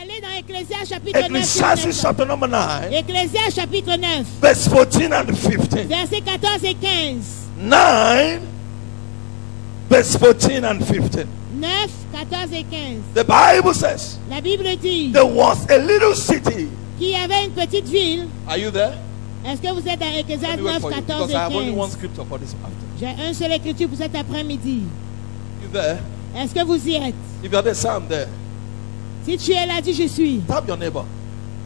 Allez dans Ecclésias chapitre 9. Ecclesiastes chapter number 9, Ecclésias chapitre 9. verse 14 and 15. Versets 14 et 15. 9, verse 14 and 15. 9, 14 et 15. The Bible says, La Bible dit there was a little city. qu'il y avait une petite ville. Are you there? Est-ce que vous êtes dans Ecclésias Let me wait 9, for you, 14 because et I have only one 15? scripture for this afternoon. J'ai un seul écriture pour cet après-midi. You there? Est-ce que vous y êtes? If you're there, say I'm there. Si tu es là, dis je suis. Tap your neighbor.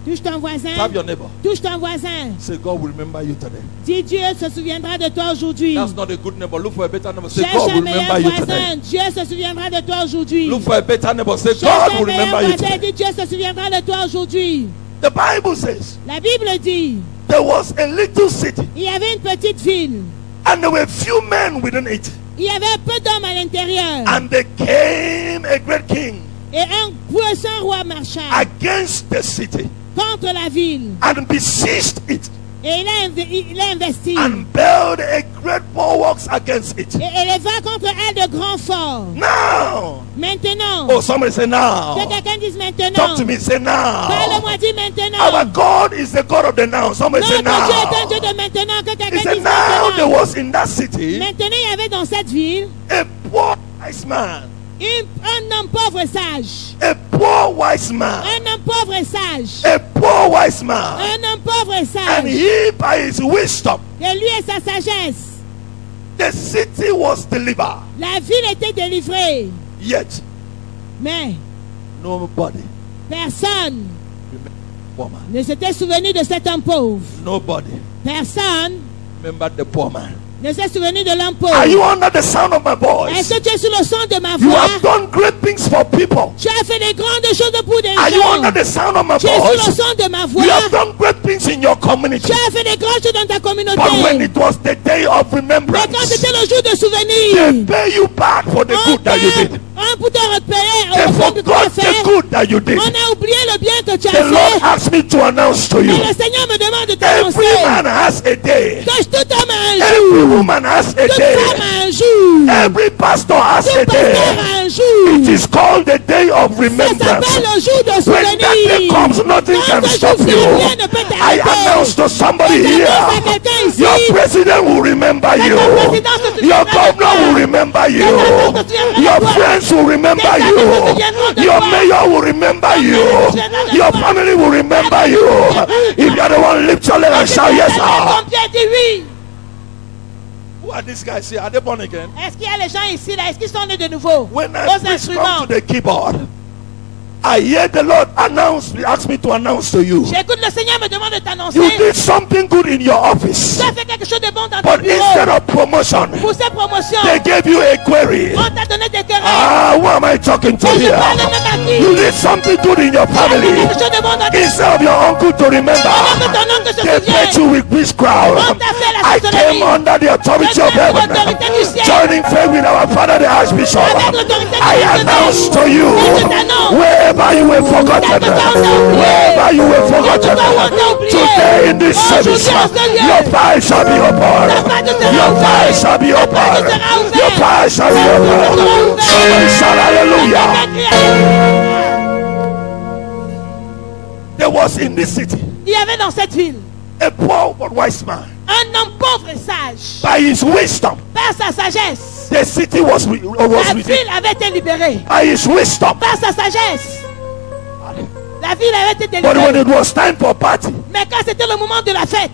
Touche ton voisin. Tap your neighbor. Touche ton voisin. Say God will remember you today. Dis Dieu se souviendra de toi aujourd'hui. That's not a good neighbor. Look for a better neighbor. Say Cherche God un will meilleur remember you voisin. today. Dieu se souviendra de toi aujourd'hui. Look for a better neighbor. Say Cherche God un will meilleur remember you voisin. today. Dis Dieu se souviendra de toi aujourd'hui. The Bible says La Bible dit there was a little city il y avait une petite ville. and there were few men within it. Il y avait peu d'hommes à l'intérieur. And there came a great king Et un puissant roi marcha against the city contre la ville. and besieged it Et il a investi. and built a great bulwarks against it. Et éleva contre elle de grands forts. Now, Maintenant. oh, somebody say Que now. quelqu'un dise Talk maintenant. to me, say now. Parle-moi, dis Our maintenant. God is the God of the now. Somebody say Notre Dieu est un Dieu now. de maintenant. Que He quelqu'un said dise now there maintenant. was in that city Maintenant, il y avait dans cette ville a poor wise man. un homme pauvre et sage. A poor wise man. Un homme pauvre et sage. A poor wise man. Un homme pauvre et And sage. he by his wisdom, Et lui et sa sagesse. the city was delivered. La ville était délivrée. Yet Mais nobody personne remembered the poor man. ne s'était souvenu de cet homme pauvre. Nobody Personne remembered the poor man. ne s'est souvenu de l'homme Are pauvre. you under the sound of my voice? Est-ce que tu es sous le son de ma You voix? have done great things for people. Tu as fait des grandes choses pour des Are you gens. under the sound of my Tu es sous le voice? son de ma voix. You have done great things in your community. Tu as fait des grandes choses dans ta But when communauté. it was the day of Mais quand remembrance, c'était le jour de they souvenir, pay you back for the good that you did. on pour te repérer They au fond que tu as forgot the fait. good that you did. On a oublié le bien que tu The as Lord fait. asked me to announce to Et you. le Seigneur me demande de Every t'annoncer. man has a day. Que tout homme a un Every jour. woman has a Toute day. femme a un jour. Every pastor has a Tout pasteur day. a un jour. It is called the day of Ça remembrance. s'appelle le jour de When that day souvenir. comes, nothing Quand can ce stop jour you. vient, rien ne peut I announce t'arrêter. to somebody J'annonce à here, quelqu'un ici. your president will remember you. Your governor will remember you. Your friends will remember you. Your mayor will remember you. Your family will remember you. If you're the one, lift your leg and shout, yes, sir. Ton pied dit oui. Who are these guys here? Are they born again? Est-ce qu'il y a les gens ici là? Est-ce qu'ils sont nés de nouveau? When I Aux please come instruments. to the keyboard, I hear the Lord announce, he asked me to announce to you. J'écoute le Seigneur me demande de t'annoncer. You did something good in your office, Tu as fait quelque chose de bon dans ton but instead bureau. of promotion, Pour cette promotion, they gave you a query. on t'a donné des querelles. Ah, who am I talking to Et je here? parle même à qui? You did something good in your Tu as fait family. quelque chose de bon dans ton Instead of your uncle to remember, Pendant que ton oncle se they met souvient. you with witchcraft. On t'a fait la I came sorcellerie. under the authority of heaven, joining faith with our Father the Archbishop. I announce to you, wherever you were forgotten, wherever you were forgotten, today in this service, your eyes shall be open. Your eyes shall be open. Your eyes shall be open. Somebody shout hallelujah. There was in this city Il y avait dans cette ville a poor but wise man. un homme pauvre et sage. By his wisdom, Par sa sagesse, the city was la redeemed. ville avait été libérée. By his wisdom. Par sa sagesse, la ville avait été But when délivrée. it was time for party, Mais quand c'était le moment de la fête,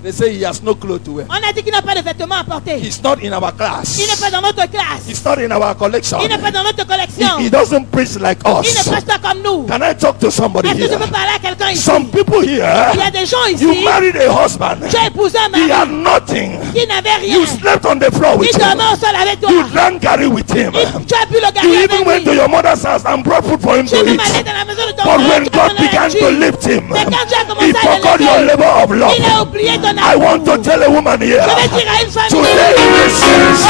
they say he has no clothes to wear. on a dit qu'il n'a pas de vêtements à porter. He's not in our class. Il n'est pas dans notre classe. He's not in our collection. Il n'est pas dans notre collection. He doesn't preach like Il ne us. prêche pas comme nous. Can I talk to somebody Est-ce que je here? peux parler à quelqu'un ici? Some people Il y here, a des gens you ici married a husband. qui ont épousé un He had mari nothing. qui n'avait rien. You slept on the floor with Il dormait him. au sol avec toi. You drank Gary with him. Tu as pu le You garder even avec went to lui. your mother's house and brought food for him Tu to es même eat. allé dans la maison de ton But père. when Tu as God donné began à to lui. lift him, Mais quand tu as he commencé à forgot your l'élever, labor of il a love. oublié ton I amour. want to tell a woman here, Je vais dire à une femme today in this service, I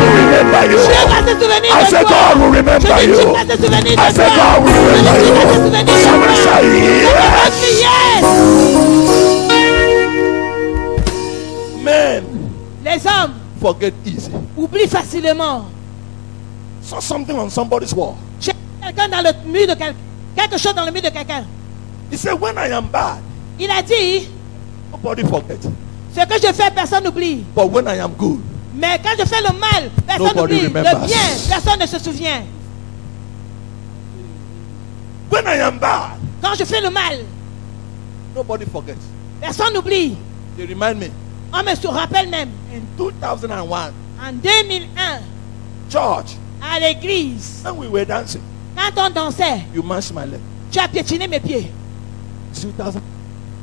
will remember you. Dieu va se souvenir I de said toi. God will remember Je dis, you. Dieu va se souvenir de I said toi. God will Je dis, remember Dieu va se you. souvenir de Somebody toi. say Je dis, yes. yes. Men Les hommes forget easy. oublient facilement. Saw something on somebody's wall. J'ai quelqu'un dans le mur de quelqu'un. quelque chose dans le milieu de quelqu'un. He said, when I am bad, Il a dit, nobody forgets. ce que je fais, personne n'oublie. But when I am good, Mais quand je fais le mal, personne nobody n'oublie. remembers. Le bien, personne ne se souvient. when I am bad, Quand je fais le mal, nobody forgets. personne n'oublie. They remind me, On me rappelle même. in 2001, En 2001, church, à l'église, when we were dancing, quand on dansait, you mashed my leg. tu as piétiné mes pieds. 2000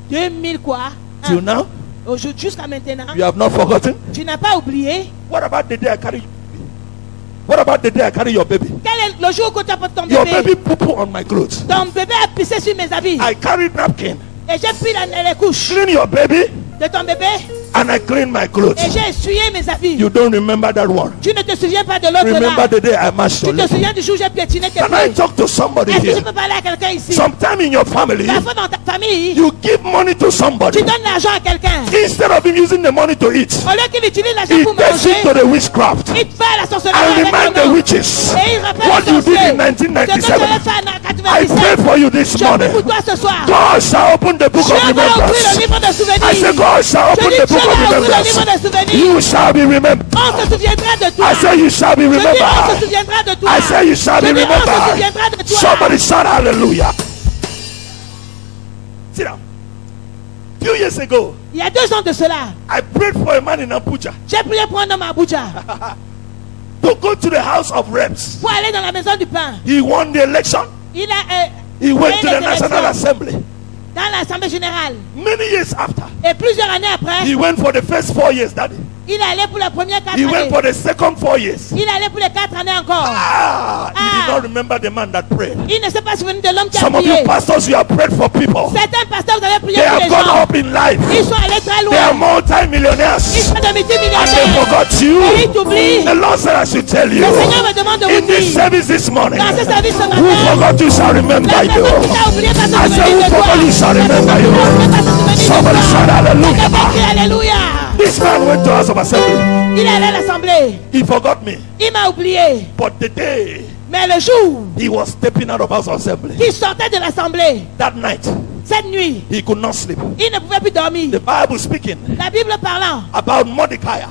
2000 quoi? till now, Jusqu'à maintenant, you have not forgotten. tu n'as pas oublié. What about the day I carry you? What about the day I carry your baby? Quel est le jour où tu as porté ton Your bébé? baby poo-poo on my clothes. Ton bébé a pissé sur mes habits. I carried napkin, Et j'ai pris les couches clean your baby, de ton bébé. and I clean my clothes. Et j'ai essuyé mes habits. You don't remember that one. Tu ne te souviens pas de l'autre Remember là. the day I mashed Tu your te leg. souviens du jour où j'ai piétiné tes Can I pieds? talk to somebody Est-ce que je here? peux parler à quelqu'un ici? Sometime in your family, Parfois dans ta famille, you give money to somebody. tu donnes l'argent à quelqu'un. Instead of him using the money to eat, Au lieu qu'il utilise l'argent he pour takes manger, it to the witchcraft il te fait à la sorcellerie and avec remind le the nom. witches Et il rappelle what aux you did sorciers in ce que tu 1997. avais fait en I 97. pray for you this Je prie morning. pour toi ce soir. God shall open the book Dieu of va ouvrir le remembrance. livre de souvenirs. I say God shall Je open dis the Dieu book va of ouvrir le livre remembrance. de souvenirs. You shall be remembered. On se souviendra de toi. I say you shall be Je dis on se remembered. souviendra de toi. I say you shall be Je dis on se remembered. souviendra de toi. Somebody shout hallelujah. Sit down. Few years ago, Il y a 2 ans de cela, I prayed for a man in Abuja j'ai prié pour un homme à Abuja to go to the House of Reps. pour aller dans la maison du pain. He won the election. Il a He went to gagné the les National élections Assembly. dans l'Assemblée générale. Many years after, Et plusieurs années après, he went for the first 4 years, Daddy. il est allé pour les premières 4 He went années. for the second 4 years. Il est allé pour les 4 années encore. He did not remember the man that prayed. Il ne s'est pas souvenu de l'homme qui a Some of prié. you pastors, you have prayed for people. Certains pasteurs, vous avez prié They pour les have gone gens. up in life. Ils sont allés très They are loin. Ils multi-millionaires. sont de And they multimilliardaires. forgot you. Et ils t'oublient. The Lord said I should tell you. Le Seigneur me demande de vous In this dire, service this morning, dans ce service ce who matin, forgot you shall remember la you. personne qui t'a oublié va se I said, souvenir who de toi. forgot you shall remember you. La personne va se souvenir de Somebody toi. shout hallelujah. Quelqu'un crie Alléluia. This man went to House of Assembly. Il est allé à l'Assemblée. He forgot me. Il m'a oublié. But the day Mais le jour he was stepping out of House of Assembly, qu'il sortait de l'Assemblée, that night, cette nuit, he could not sleep. il ne pouvait plus dormir. The Bible speaking La Bible parlant Mordecai.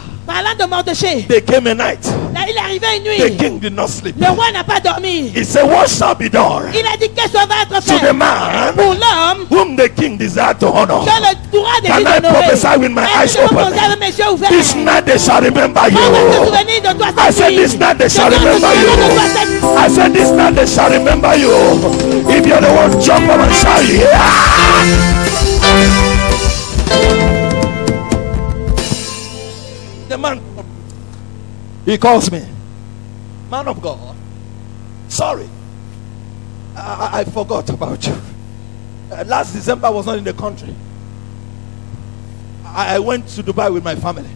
de Mardochée, There came a night. là, il est arrivé une The nuit. king did not sleep. Le roi n'a pas dormi. He said, what shall be done Il a dit qu'est-ce qui va être to the fait man pour l'homme whom the king desired to honor? que le droit de Can lui I d'honorer. prophesy with my eyes Est-ce que je peux open? penser avec mes yeux ouverts? This night they shall remember On va se you. souvenir de toi I cette said nuit. this night they shall Je vais se remember souvenir de toi you. cette nuit. I said this night they shall remember you. If you're the one, jump up and shout, yeah. The man, he calls me, man of God, sorry, I forgot about you. Last December I was not in the country. I went to Dubai with my family.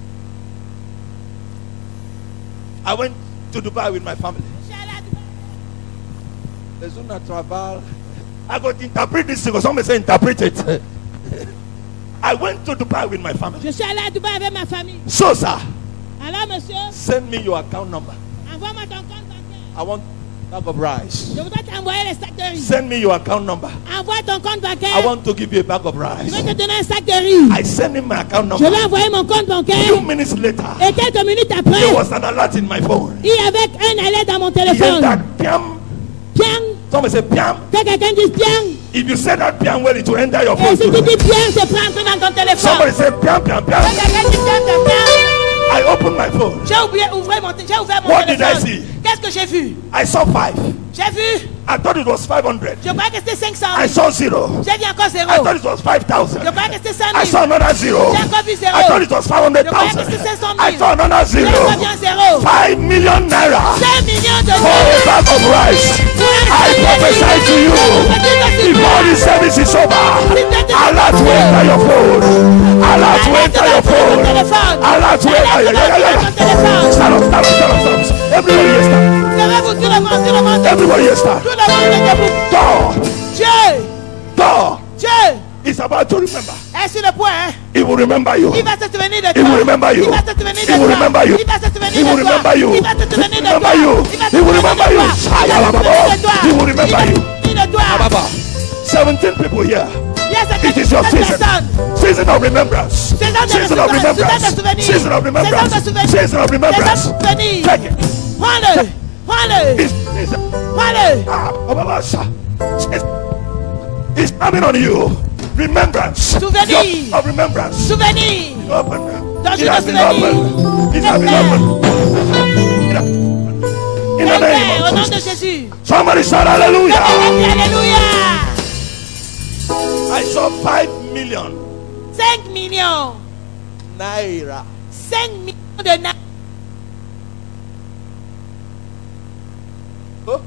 I went to Dubai with my family. There's no travel. I got to interpret this because somebody say interpret it. I went to Dubai with my family. Je suis allé à Dubaï avec ma famille. So, sir, Alors, monsieur, send me your account number. envoie-moi ton compte bancaire. I want a bag of rice. Je voudrais t'envoyer les sacs de riz. Send me your account number. Envoie ton compte bancaire. I want to give you a bag of Je rice. vais te donner un sac de riz. I send him my account Je number. lui ai envoyé mon compte A bancaire. few minutes later, Et quelques minutes there après, was an alert in my phone. il y avait un alerte dans mon He said téléphone. that piam. Piang. Somebody say piam. Que quelqu'un dise piang. If you say that piam well, it will enter your Et phone si tu too. dis piang, c'est pas entré dans ton téléphone. Somebody say piam, piam, Que piam. quelqu'un dise piang, piang, piang. I opened my phone. J'ai ouvert mon What did I téléphone. see? Qu'est-ce que j'ai vu? I saw 5. J'ai vu. I thought it was 500. Je crois que c'était 500 I 000. saw 0. J'ai vu encore I zéro. thought it was 5,000. Je crois que c'était 100 I 000. saw another 0. J'ai encore vu zéro. I thought it was 500,000. I saw another J'ai 0. encore vu un zéro. 5 million naira 5 millions de for a dollars. bag of rice. I prophesy to you. Before the service is over, alert will enter your phone. Alert will enter your phone. Alert will enter. Stand up, stand up, stand up, stand up. Everybody here stand. Everybody here stand. God, God is about to remember. Est sur le point, hein? He will remember you. Il va se souvenir de He toi. will remember you. Il va se souvenir de He will toi. remember you. Il va se souvenir He will de toi. remember you. Il va se souvenir de Remember toi. you. Il va se He will souvenir de remember you. toi. Il va se souvenir de toi. He will remember Il va se you. souvenir de toi. about 17 people here. Yes, It is your season. Season of remembrance. Season of remembrance. Season of remembrance. Season of remembrance. Take it. Prends-le. Prends-le. It's coming on you. Remembrance. Souvenir. Of remembrance. Souvenir. Open. Dans It has been souvenir. opened. It has been opened. In the name Au of nom de Jesus. Jésus. Somebody shout hallelujah. Alléluia. I saw 5 million 5 millions. naira. 5 millions de naira. Oh,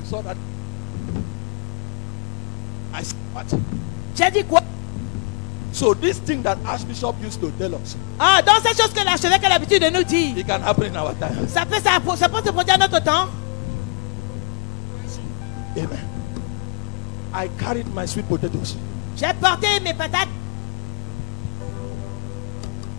you saw that? I said what? J'ai dit quoi? So this thing that Archbishop used to tell us, Ah, dans ces choses que l'archevêque a l'habitude de nous dire, it can happen in our time. ça peut se produire à notre temps. Amen. I carried my sweet potatoes. J'ai porté mes patates.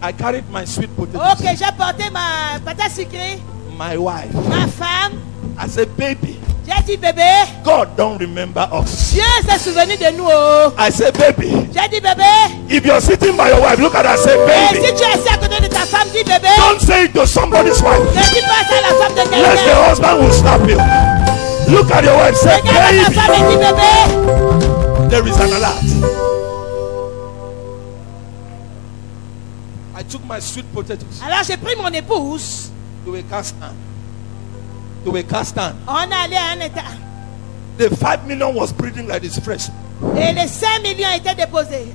I carried my sweet potatoes. Ok, j'ai porté ma patate sucrée. My wife. Ma femme. I said, baby, J'ai dit bébé. God don't remember us. Dieu s'est souvenu de nous. Oh. I said, baby, J'ai dit bébé. if you're sitting by your wife, look at her, say, Et baby. si tu es assis à côté de ta femme, dis bébé. Don't say it to somebody's wife. Ne dis pas ça à la femme de Lest the quelqu'un. husband will slap you. Look at your wife, say, Regarde ta baby. femme et dis bébé. There is an alert. I took my sweet potatoes Alors j'ai pris mon épouse. to a cast stand. To a cast stand. On est allé à un état. The 5 million was breathing like this fresh. Et les 5 millions étaient déposés.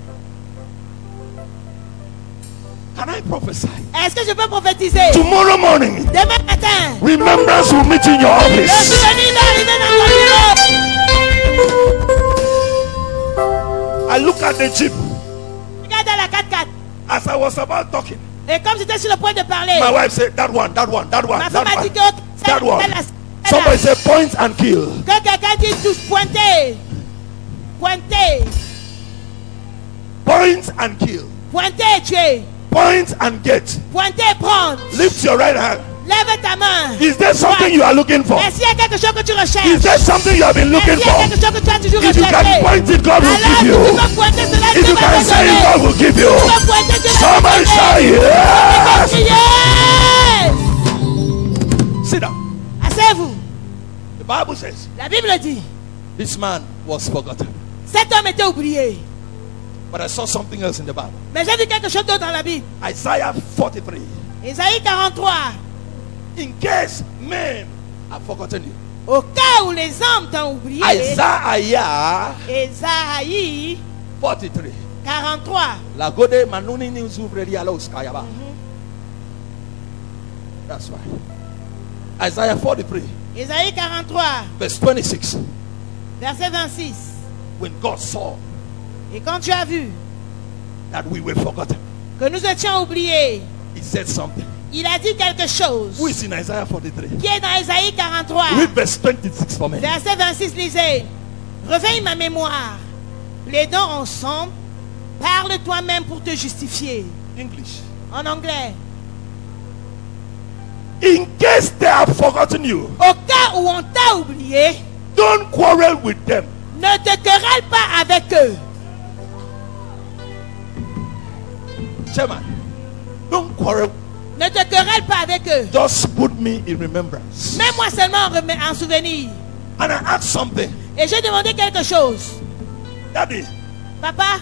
Can I prophesy? Est-ce que je peux prophétiser? Tomorrow morning, Demain matin, remembrance will meet in your le office. souvenir va arriver dans ton bureau. I look at the jeep Regarde à la 4x4. as I was about talking. Et comme j'étais sur le point de parler, My wife said, that one, that one, that one, ma that femme a dit one. que That one. celle-là. Somebody said, point and kill. Que quelqu'un dit tous pointer. Pointer. Point and kill. Pointer et tuer. Point and get. Pointer et prendre. Lift your right hand. Lève ta main. Is there something you are looking for? Est-ce qu'il y a quelque chose que tu Is recherches? there something you have been Est-ce looking qu'il y a for? quelque chose que tu as toujours If you can recherché? point it, God will Alors, give si tu you. peux pointer cela, If Dieu you va can te say it, donner. God will give Tu you. peux pointer, Dieu va te Somebody donner. say Criez. yes. Sit down. Asseyez-vous. The Bible says La Bible dit, this man was forgotten. cet homme était oublié. But I saw something else in the Bible. Mais j'ai vu quelque chose d'autre dans la Bible. Isaiah 43. Isaïe 43. In case men have forgotten you. Au cas où les hommes t'ont oublié. Isaiah Isaïe 43. 43. La gode manuni ni uzubreria la uskayaba. That's right. Isaiah 43, Isaïe 43, verse 26. verset 26. When God saw Et quand tu as vu that we were forgotten, que nous étions oubliés, he said something. il a dit quelque chose Who is in Isaiah 43? qui est dans Isaïe 43. Read verse 26 for me. Verset 26, lisez. Réveille ma mémoire. Plaidons ensemble. Parle toi-même pour te justifier. English. En anglais. In case they have forgotten you, Au cas où on t'a oublié, don't quarrel with them. ne te querelle pas avec eux. Chairman, don't quarrel. Ne te querelle pas avec eux. Just put me in remembrance. Mets-moi seulement en souvenir. And I asked something. Et j'ai demandé quelque chose. Daddy, Papa,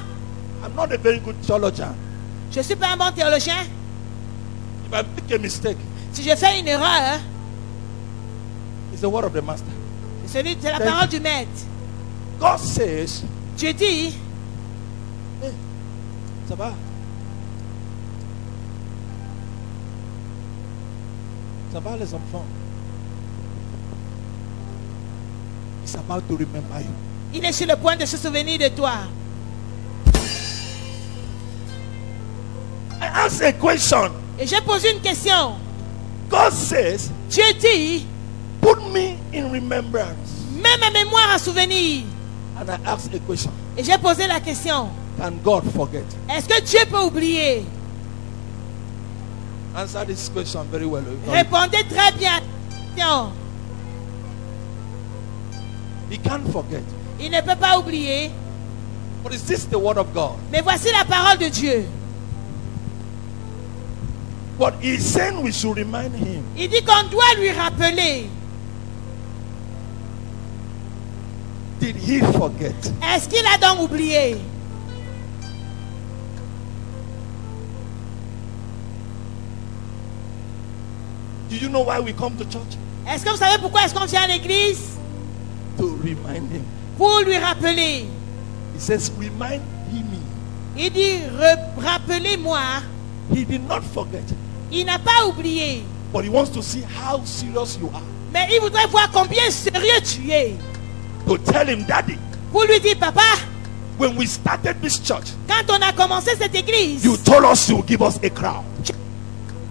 I'm not a very good theologian. je ne suis pas un bon théologien. If I make a mistake, Si je fais une erreur, it's the word of the master. c'est la parole du maître. God says, Dieu dit, hey, ça va? Ça va les enfants? He's about to remember you. il est sur le point de se souvenir de toi. I asked a question. Et j'ai posé une question. God says, Dieu dit, put me in remembrance. mets ma mémoire en souvenir. And I asked a question. Et j'ai posé la question. Can God forget? Est-ce que Dieu peut oublier? Answer this question very well. Répondez très bien. He can't forget. Il ne peut pas oublier. But is this the word of God? Mais voici la parole de Dieu. But he's saying we should remind him. Il dit qu'on doit lui rappeler. Did he forget? Est-ce qu'il a donc oublié? Do you know why we come to church? Est-ce que vous savez pourquoi est-ce qu'on vient à l'église? To remind him. Pour lui rappeler. He says, remind him. Il dit, rappelez-moi. He did not forget. Il n'a pas oublié. But he wants to see how serious you are. Mais il voudrait voir combien sérieux tu es. To tell him, Daddy. Pour lui dire, papa. When we started this church, quand on a commencé cette église, you told us you would give us a crowd.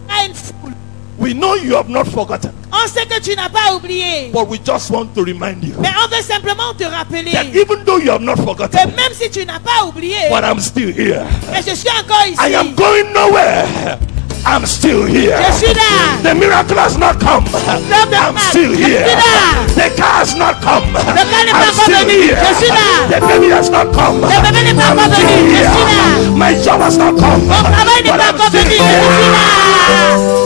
Une foule. We know you have not forgotten. On sait que tu n'as pas oublié. But we just want to remind you. Mais on veut simplement te rappeler. That even though you have not forgotten. Que même si tu n'as pas oublié. But I'm still here. Mais je suis encore ici. I am going nowhere. I'm still here. Je suis là. The miracle has not come. I'm still here. The car has not come. I'm still here. The baby has not come. I'm still here. My job has not come. But I'm still here.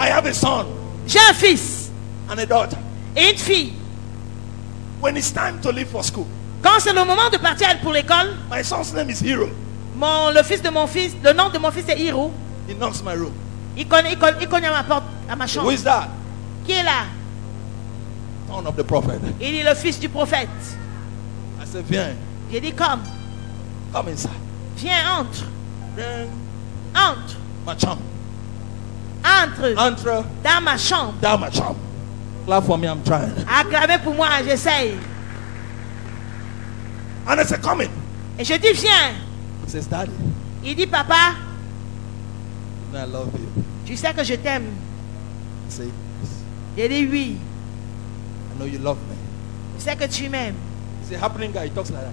I have a son. J'ai un fils. And a daughter. Et une fille. When it's time to leave for school. Quand c'est le moment de partir pour l'école. My son's name is Hero. Le nom de mon fils est Hiro. He knocks my room. Il cogne à ma porte, à ma chambre. Who is that? Qui est là? Son of the prophet. Il est le fils du prophète. I said, viens. J'ai dit, come. Come inside. Viens, entre. Viens. Entre. Ma chambre. Entre. Entre. Dans ma chambre. Dans ma chambre. Clap for me, I'm trying. Acclamez pour moi, j'essaye. And I said, come in. Et je dis, viens. He says, Daddy. Il dit, papa. I love you. Tu sais que je t'aime. I say, yes. J'ai dit, oui. I know you love me. Je sais que tu m'aimes. He's a happening guy. He talks like that.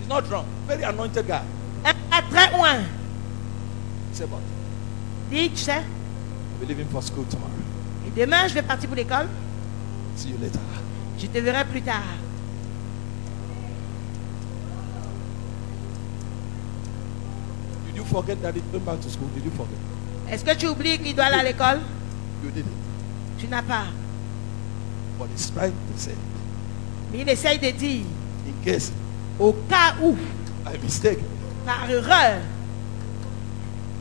He's not drunk. Very anointed guy. Très loin. He said, but. Dis, tu sais. I'll be leaving for school tomorrow. Et demain, je vais partir pour l'école. See you later. Je te verrai plus tard. Did you forget that he went back to school? Did you forget? Est-ce que tu oublies qu'il doit aller à l'école? You did it. Tu n'as pas. But he's trying to say. Mais il essaye de dire. In case. Au cas où. By mistake. Par erreur.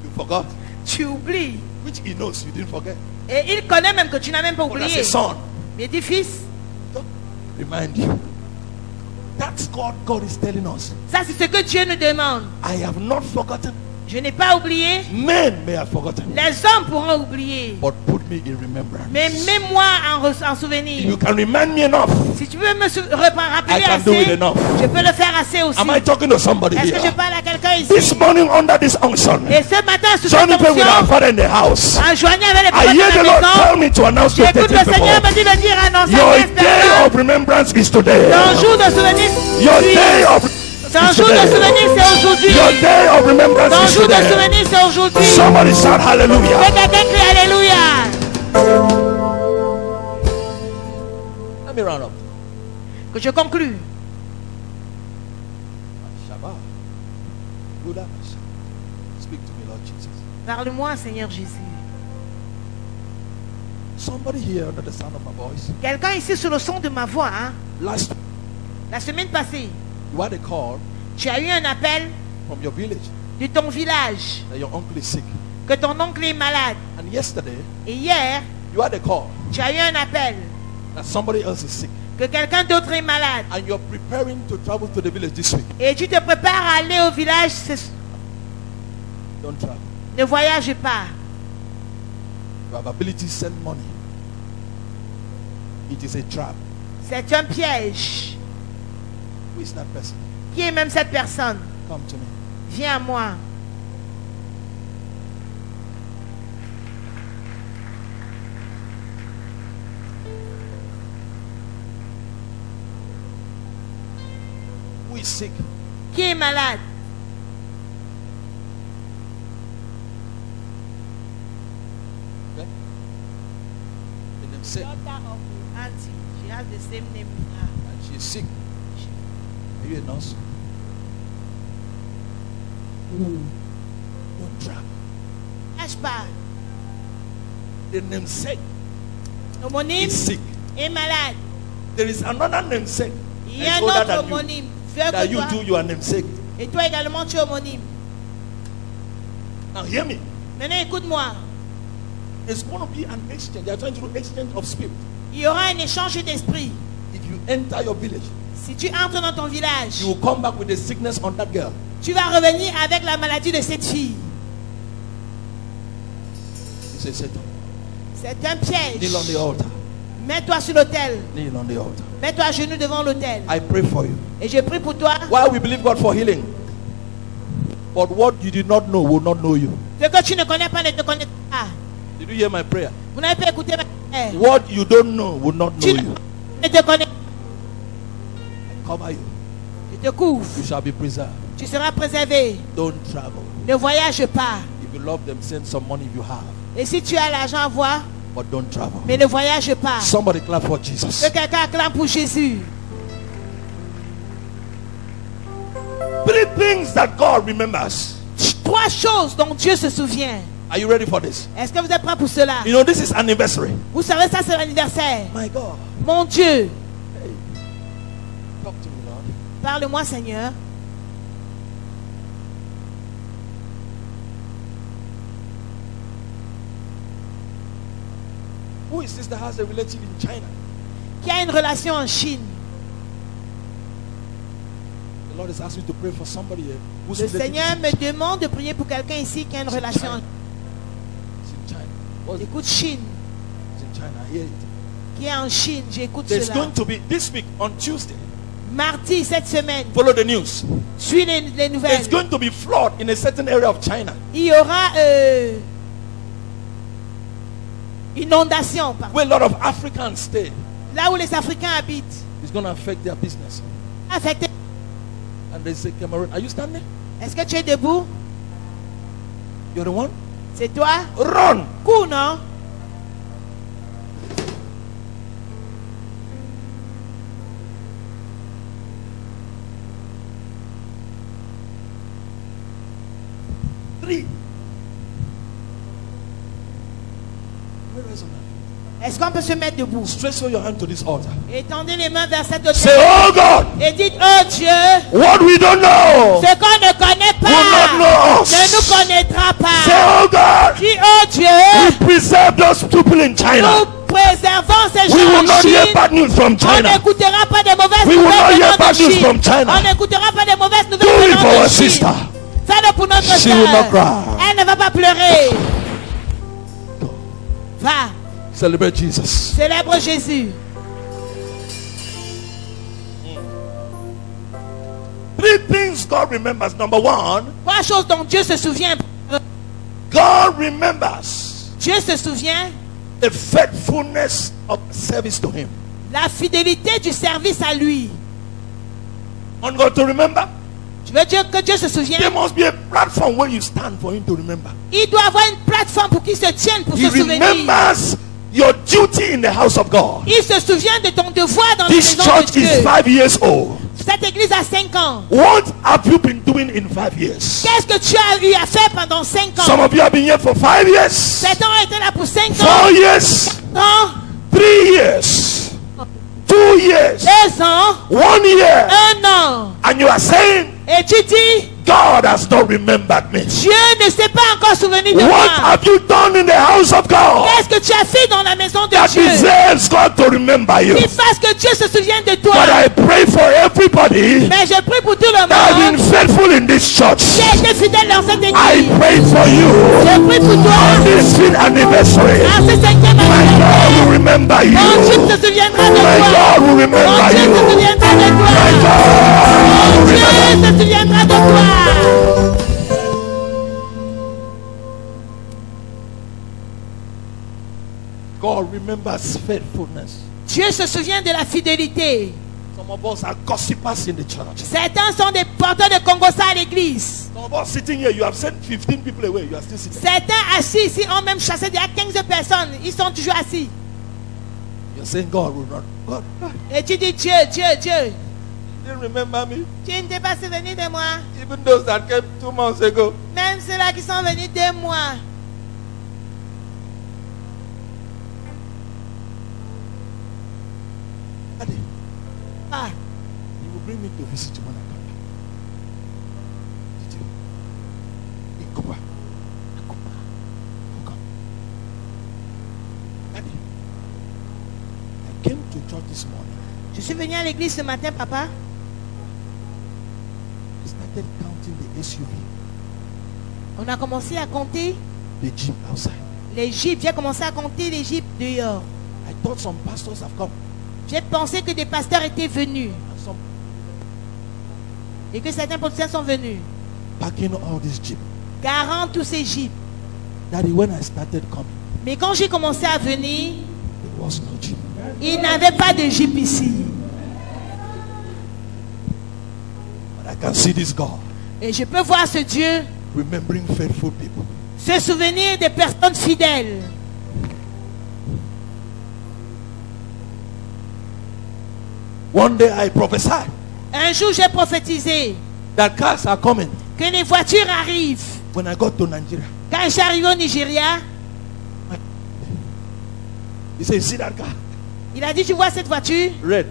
You forgot. Tu oublies. Which he knows you didn't forget. Et il connaît même que tu n'as même pas oublié. But as a son. Mais dis fils. Remind you. That's God is telling us. Ça c'est ce que Dieu nous demande. I have not forgotten. Je n'ai pas oublié. Men may have forgotten. Les hommes pourront oublier. But put me in remembrance. Mais mets-moi en souvenir. You can remind me enough. Si tu veux me rappeler I can do it assez, enough. je peux le faire assez aussi. Am I talking to somebody Est-ce here? que je parle à quelqu'un ici? This morning under this unction. Et ce matin sous Johnny cette pray with our onction, Father in the house. en joignant avec les I prophètes hear de the la Lord maison, tell me to announce to j'écoute 13 le Seigneur people. me dit de dire annoncer à Your 13 day personnes. of remembrance is today. Ton jour de souvenir, Your day of ton jour de souvenir c'est aujourd'hui. Your day of remembrance Ton is jour de today. souvenir c'est aujourd'hui. Somebody shout hallelujah. Que quelqu'un crie alléluia. Let me round up. Que je conclue. Shabbat. Good answer. Speak to me, Lord Jesus. Parle-moi, Seigneur Jésus. Somebody here under the sound of my voice. Quelqu'un ici sur le son de ma voix, hein? Last La semaine passée, you had a call tu as eu un appel from your village de ton village that your uncle is sick. que ton oncle est malade. And yesterday Et hier, you had a call tu as eu un appel that somebody else is sick. que quelqu'un d'autre est malade. And you're preparing to travel to the village this week. Et tu te prépares à aller au village. Don't travel. Ne voyage pas. You have ability to send money. It is a trap. C'est un piège. Who is that person? Qui est même cette personne? Come to me. Viens à moi. Who is sick? Qui est malade? Okay? sick. Daughter of the auntie. She has the same name with her. And she's sick. Are you a nurse? Don't travel. Lâche pas. The namesake Homonyme is sick. est malade. There is another namesake. Il y a un older autre than you. homonyme. Vieux That que you toi. do, you are namesake. Et toi également, tu es homonyme. Now hear me. Maintenant, écoute-moi. There's going to be an exchange. They are trying to do exchange of spirit. Il y aura un échange d'esprit. If you enter your village, Si tu entres dans ton village, you will come back with the sickness on that girl. tu vas revenir avec la maladie de cette fille. You say, Satan, C'est un piège. kneel on the altar. Mets-toi sur l'autel. Kneel on the altar. Mets-toi à genoux devant l'autel. I pray for you. Et je prie pour toi. Why we believe God for healing? But what you did not know will not know you. Ce que tu ne connais pas ne te connaît pas. Did you hear my prayer? Vous n'avez pas écouté ma prière. What you don't know will not know Tu you. ne te connais pas. Cover you. Je te couvre. You shall be preserved. Tu seras préservé. Don't travel. Ne voyage pas. If you love them, send some money if you have. Et si tu as l'argent à voir, But don't travel. mais ne voyage pas. Somebody clap for Jesus. Que quelqu'un acclame pour Jésus. 3 things that God remembers. 3 choses dont Dieu se souvient. Are you ready for this? Est-ce que vous êtes prêts pour cela? You know, this is anniversary. Vous savez, ça c'est l'anniversaire. My God. Mon Dieu, Talk to me, Lord. parle-moi Seigneur. Who is this that has a relative in China? Qui a une relation en Chine? The Lord is asking you to pray for somebody here. Who's Le relative Seigneur is me demande de prier pour quelqu'un ici qui a une relation en in China. What's it? Écoute Chine. It's in China. I hear it. Qui est en Chine, j'écoute There's cela. going to be this week on Tuesday. Mardi cette semaine, Follow the news. suis les nouvelles. There's going to be flood in a certain area of China. Il y aura inondation, pardon. Where a lot of Africans stay. Là où les Africains habitent. It's going to affect their business. Affecté. And they say, Cameroon, are you standing? Est-ce que tu es debout? You're the one? C'est toi? Run! Cours, non? Three. Est-ce qu'on peut se mettre debout? Stretch your hand to this altar. Étendez les mains vers cette Say, autel. oh God, Et dites, oh Dieu, what we don't know ce qu'on ne connaît will not pas know ne nous us. connaîtra Say, pas. oh God, Dis, oh we Dieu, preserve those people in China. nous préservons ces We will gens en not hear Chine. bad news from On China. n'écoutera pas des mauvaises We will not nouvelles hear venant bad de news Chine. from China. On n'écoutera pas des mauvaises Do nouvelles it for venant our de Chine. sister. Fais-le pour notre She will not sœur. cry. Elle ne va pas pleurer. Va, Celebrate Jesus. célèbre Jésus. 3 things God remembers. Number 1, 3 choses dont Dieu se souvient. God remembers Dieu se souvient the faithfulness of service to Him. la fidélité du service à lui. On God to remember. Tu veux dire que Dieu se souvient? There must be a platform where you stand for Him to remember. Il doit avoir une plateforme pour qu'il se tienne, pour He se souvenir. remembers your duty in the house of God. Il se souvient de ton devoir dans la This maison church de is Dieu. 5 years old. Cette église a 5 ans. What have you been doing in 5 years? Qu'est-ce que tu as eu à faire pendant 5 Some ans? of you have been here for 5 years, Certains ont été là pour 5 4 ans, years, 4 ans, 3 years, 2 years, 2 ans, 1 year, 1 an. and you are saying, Et tu dis, God has not remembered me. Dieu ne s'est pas encore souvenu de What moi. have you done in the house of God Qu'est-ce que tu as fait dans la maison de that Dieu? deserves God to remember you? Qui fasse que Dieu se souvienne de toi. But I pray for everybody Mais je prie pour tout le that has been monde faithful in this church. qui a été fidèle dans cette I église. pray for you Je prie pour toi on this 5th anniversary. à ce 5e My God anniversaire. will remember you. Mon Dieu se souviendra de My toi. God will Mon remember Dieu se you. souviendra de toi. My God Mon will Dieu remember. se souviendra de toi. God remembers faithfulness. Dieu se souvient de la fidélité. Some of us are gossipers in the church. Certains sont des porteurs de congossa à l'église. Some of us sitting here, you have sent 15 people away. You are still sitting. Certains assis ici ont même chassé déjà 15 personnes. Ils sont toujours assis. You're saying God will not. God. Et tu dis Dieu. You didn't remember me. Tu ne t'es pas souvenu de moi. Even those that came 2 months ago. Même ceux-là qui sont venus 2 mois. Daddy, Ah, you will bring me to visit you when I come back. Did you? In Cuba. Come. Daddy, I came to church this morning. je suis venu à l'église ce matin, papa. I started counting the SUV, On a commencé à compter the Jeep outside. les jeeps. J'ai commencé à compter les jeeps dehors. I thought some pastors have come. J'ai pensé que des pasteurs étaient venus And some et que certains politiciens sont venus. packing all these Jeep. Garant tous ces jeeps. Daddy, when I started coming, Mais quand j'ai commencé à venir, there was no Jeep. il n'avait pas de jeep ici. But I can see this God Et je peux voir ce Dieu remembering faithful people. se souvenir des personnes fidèles. One day I prophesied Un jour, j'ai prophétisé that cars are coming. que les voitures arrivent. When I got to Nigeria, Quand je suis arrivé au Nigeria, he said, see that car? il a dit, tu vois cette voiture? Red,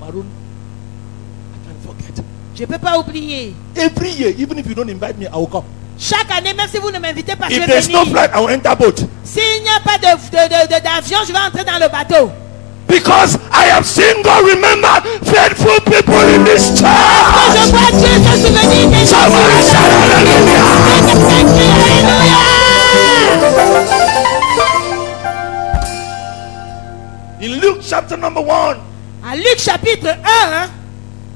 maroon. I can't forget. Je ne peux pas oublier. Every year, even if you don't invite me, I will come. Chaque année, même si vous ne m'invitez pas, je If vais there's no venir. flight, I will enter boat. S'il n'y a pas d'avion, je vais entrer dans le bateau. Because I have seen God remember faithful people in this Je church. vois Dieu se souvenir des gens. Somebody shout hallelujah. Alléluia. In Luke chapter number 1, À Luc chapitre 1,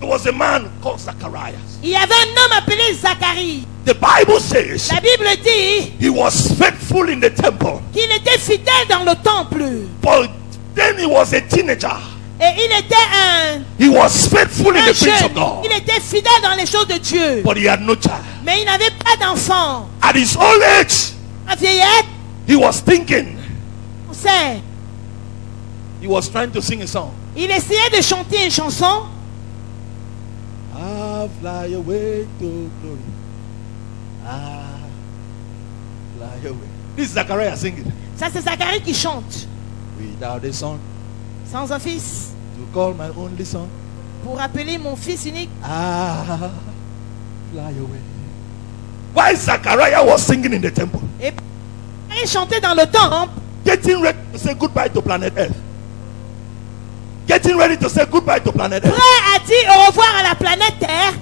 there was a man called Zacharias. il y avait un homme appelé Zacharie. The Bible says La Bible dit he was faithful in the temple. qu'il était fidèle dans le temple. But then he was a teenager. Et il était He was faithful in un the things jeune. of God. Il était fidèle dans les choses de Dieu. But he had no child. Mais il n'avait pas d'enfant. At his old age, À vieillette, he was thinking. on sait, He was trying to sing a song. il essayait de chanter une chanson. I fly away to glory. I fly away. This is Zachariah singing. Ça, c'est Zacharie qui chante. Without a son Sans un fils. to call my only son. Pour appeler mon fils unique. I fly away. Why Zachariah was singing in the temple? Et il chantait dans le temple. Getting ready to say goodbye to planet Earth. Getting ready to say goodbye to planet Earth. Prêt à dire au revoir à la planète Terre.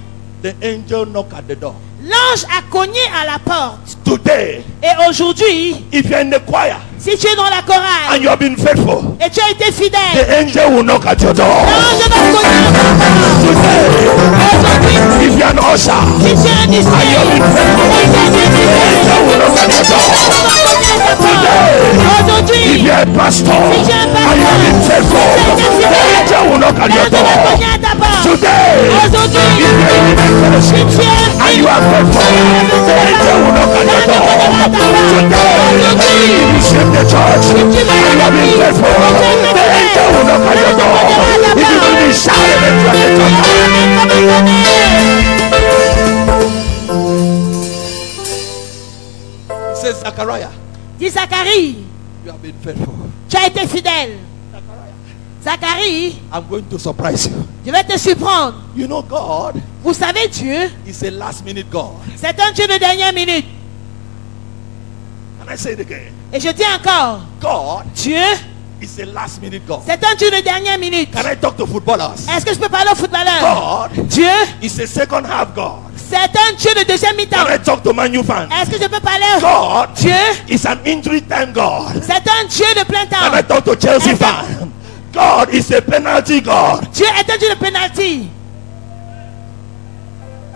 The angel knocked at the door. L'ange a cogné à la porte. Today, Et aujourd'hui, if you're in the choir si tu es dans la chorale and you have been faithful, et tu as été fidèle, the angel will knock at your door. l'ange va cogner à ta porte. Today, Aujourd'hui, if you're an usher si tu es un and you have been faithful, disciple, the angel will knock at your door. aujourd'hui, If you're a pastor and you have been faithful, the angel will knock at your l'ange va door. cogner à ta porte. Today, Aujourd'hui, if you're in the fellowship si tu es and you are faithful, the angel will knock at your door. Today, if you serve the church and you have been faithful, the angel will knock at your door. If you will be shouting and you are the says Zachariah, dis Zacharie, you have been faithful. tu as été fidèle. Zacharie, I'm going to surprise you. je vais te surprendre. You know, God Vous savez, Dieu, is a last minute God. c'est un Dieu de dernière minute. And I say it again. Et je dis encore, God Dieu, is a last minute God. c'est un Dieu de dernière minute. Can I talk to footballers? Est-ce que je peux parler aux footballeurs? God Dieu, is a second half God. c'est un Dieu de deuxième mi-temps. Can I talk to Man U fans? Est-ce que je peux parler? God Dieu, is an injury time God. c'est un Dieu de plein Can I temps. talk to Chelsea fans? God is a penalty God. Dieu est un Dieu de penalty.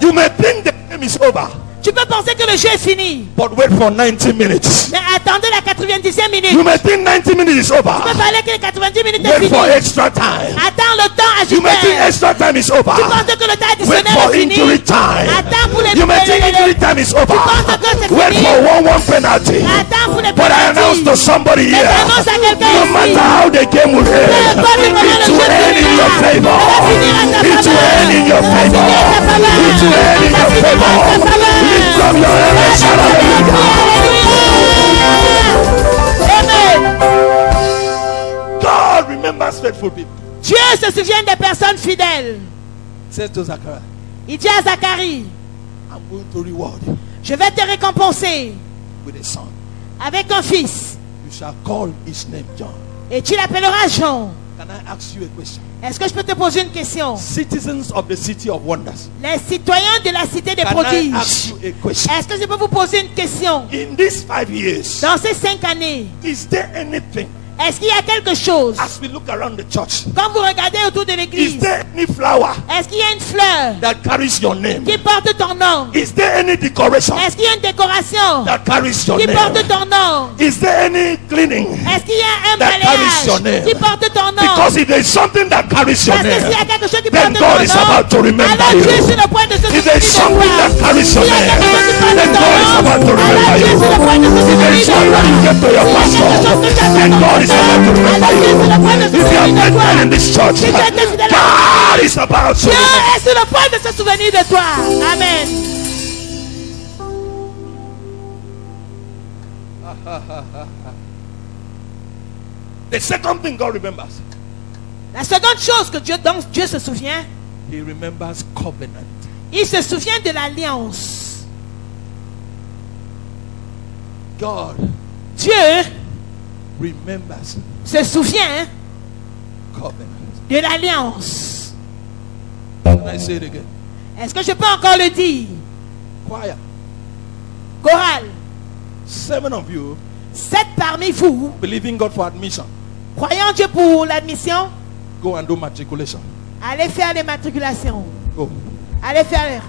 You may think the game is over. Tu peux penser que le jeu est fini. But wait for 90 minutes. Mais attendez la 90e minute. You may think 90 minutes is over. Tu peux parler que les 90 minutes est Wait fini. for extra time. Attends le temps You may think additionnel. extra time is over. Tu penses que le temps Wait additionnel for est fini. injury time. Attends pour les You may think injury time is over. Wait for 1-1 penalty. Attends pour les But I announce to somebody here, annonce à quelqu'un no ici. matter how the game will end, it will end in your favor. It will end in your favor. It will end in your favor. Lift up your head and shout hallelujah. Amen. God remembers faithful people. Dieu se souvient des personnes fidèles. Says to Zachariah, Il dit à Zacharie, I'm going to reward you je vais te récompenser with a son. avec un fils You shall call his name John. et tu l'appelleras Jean. Can I ask you a question? Est-ce que je peux te poser une question? Citizens of the city of wonders, Les citoyens de la cité des can I ask prodiges, you a question? est-ce que je peux vous poser une question? In these 5 years, Dans ces 5 années, is there anything, est-ce qu'il y a quelque chose, as we look around the church, quand vous regardez autour de is l'église, there any flower est-ce qu'il y a une fleur that carries your name? qui porte ton nom? Is there any decoration Est-ce qu'il y a une décoration that carries your qui porte name? ton nom? Is there any cleaning? Est-ce qu'il y a un that carries your balayage name? qui porte ton nom? Because if there is something that carries your Parce que s'il y a name, quelque chose qui then porte God ton is nom, about to remember alors Dieu est you. sur le point de se If there is souvenir de something that toi. carries your S'il y a name, quelque chose qui porte then ton God is nom, about to alors remember Dieu est sur le you. point de se If there souvenir is de one when you toi. get to your pastor, then God is about to remember you. If you are faithful in this church, God is about to Dieu remember. est sur le point de se souvenir de toi. Amen. The second thing God remembers, La seconde chose que dont Dieu se souvient, He remembers covenant. il se souvient de l'alliance. God Dieu remembers se souvient covenant. de l'alliance. Can I say it again? Est-ce que je peux encore le dire? Choir, Chorale, 7 of you 7 parmi vous, believing God for admission, croyant Dieu pour l'admission, go and do matriculation. allez faire les matriculations. Go. Allez faire.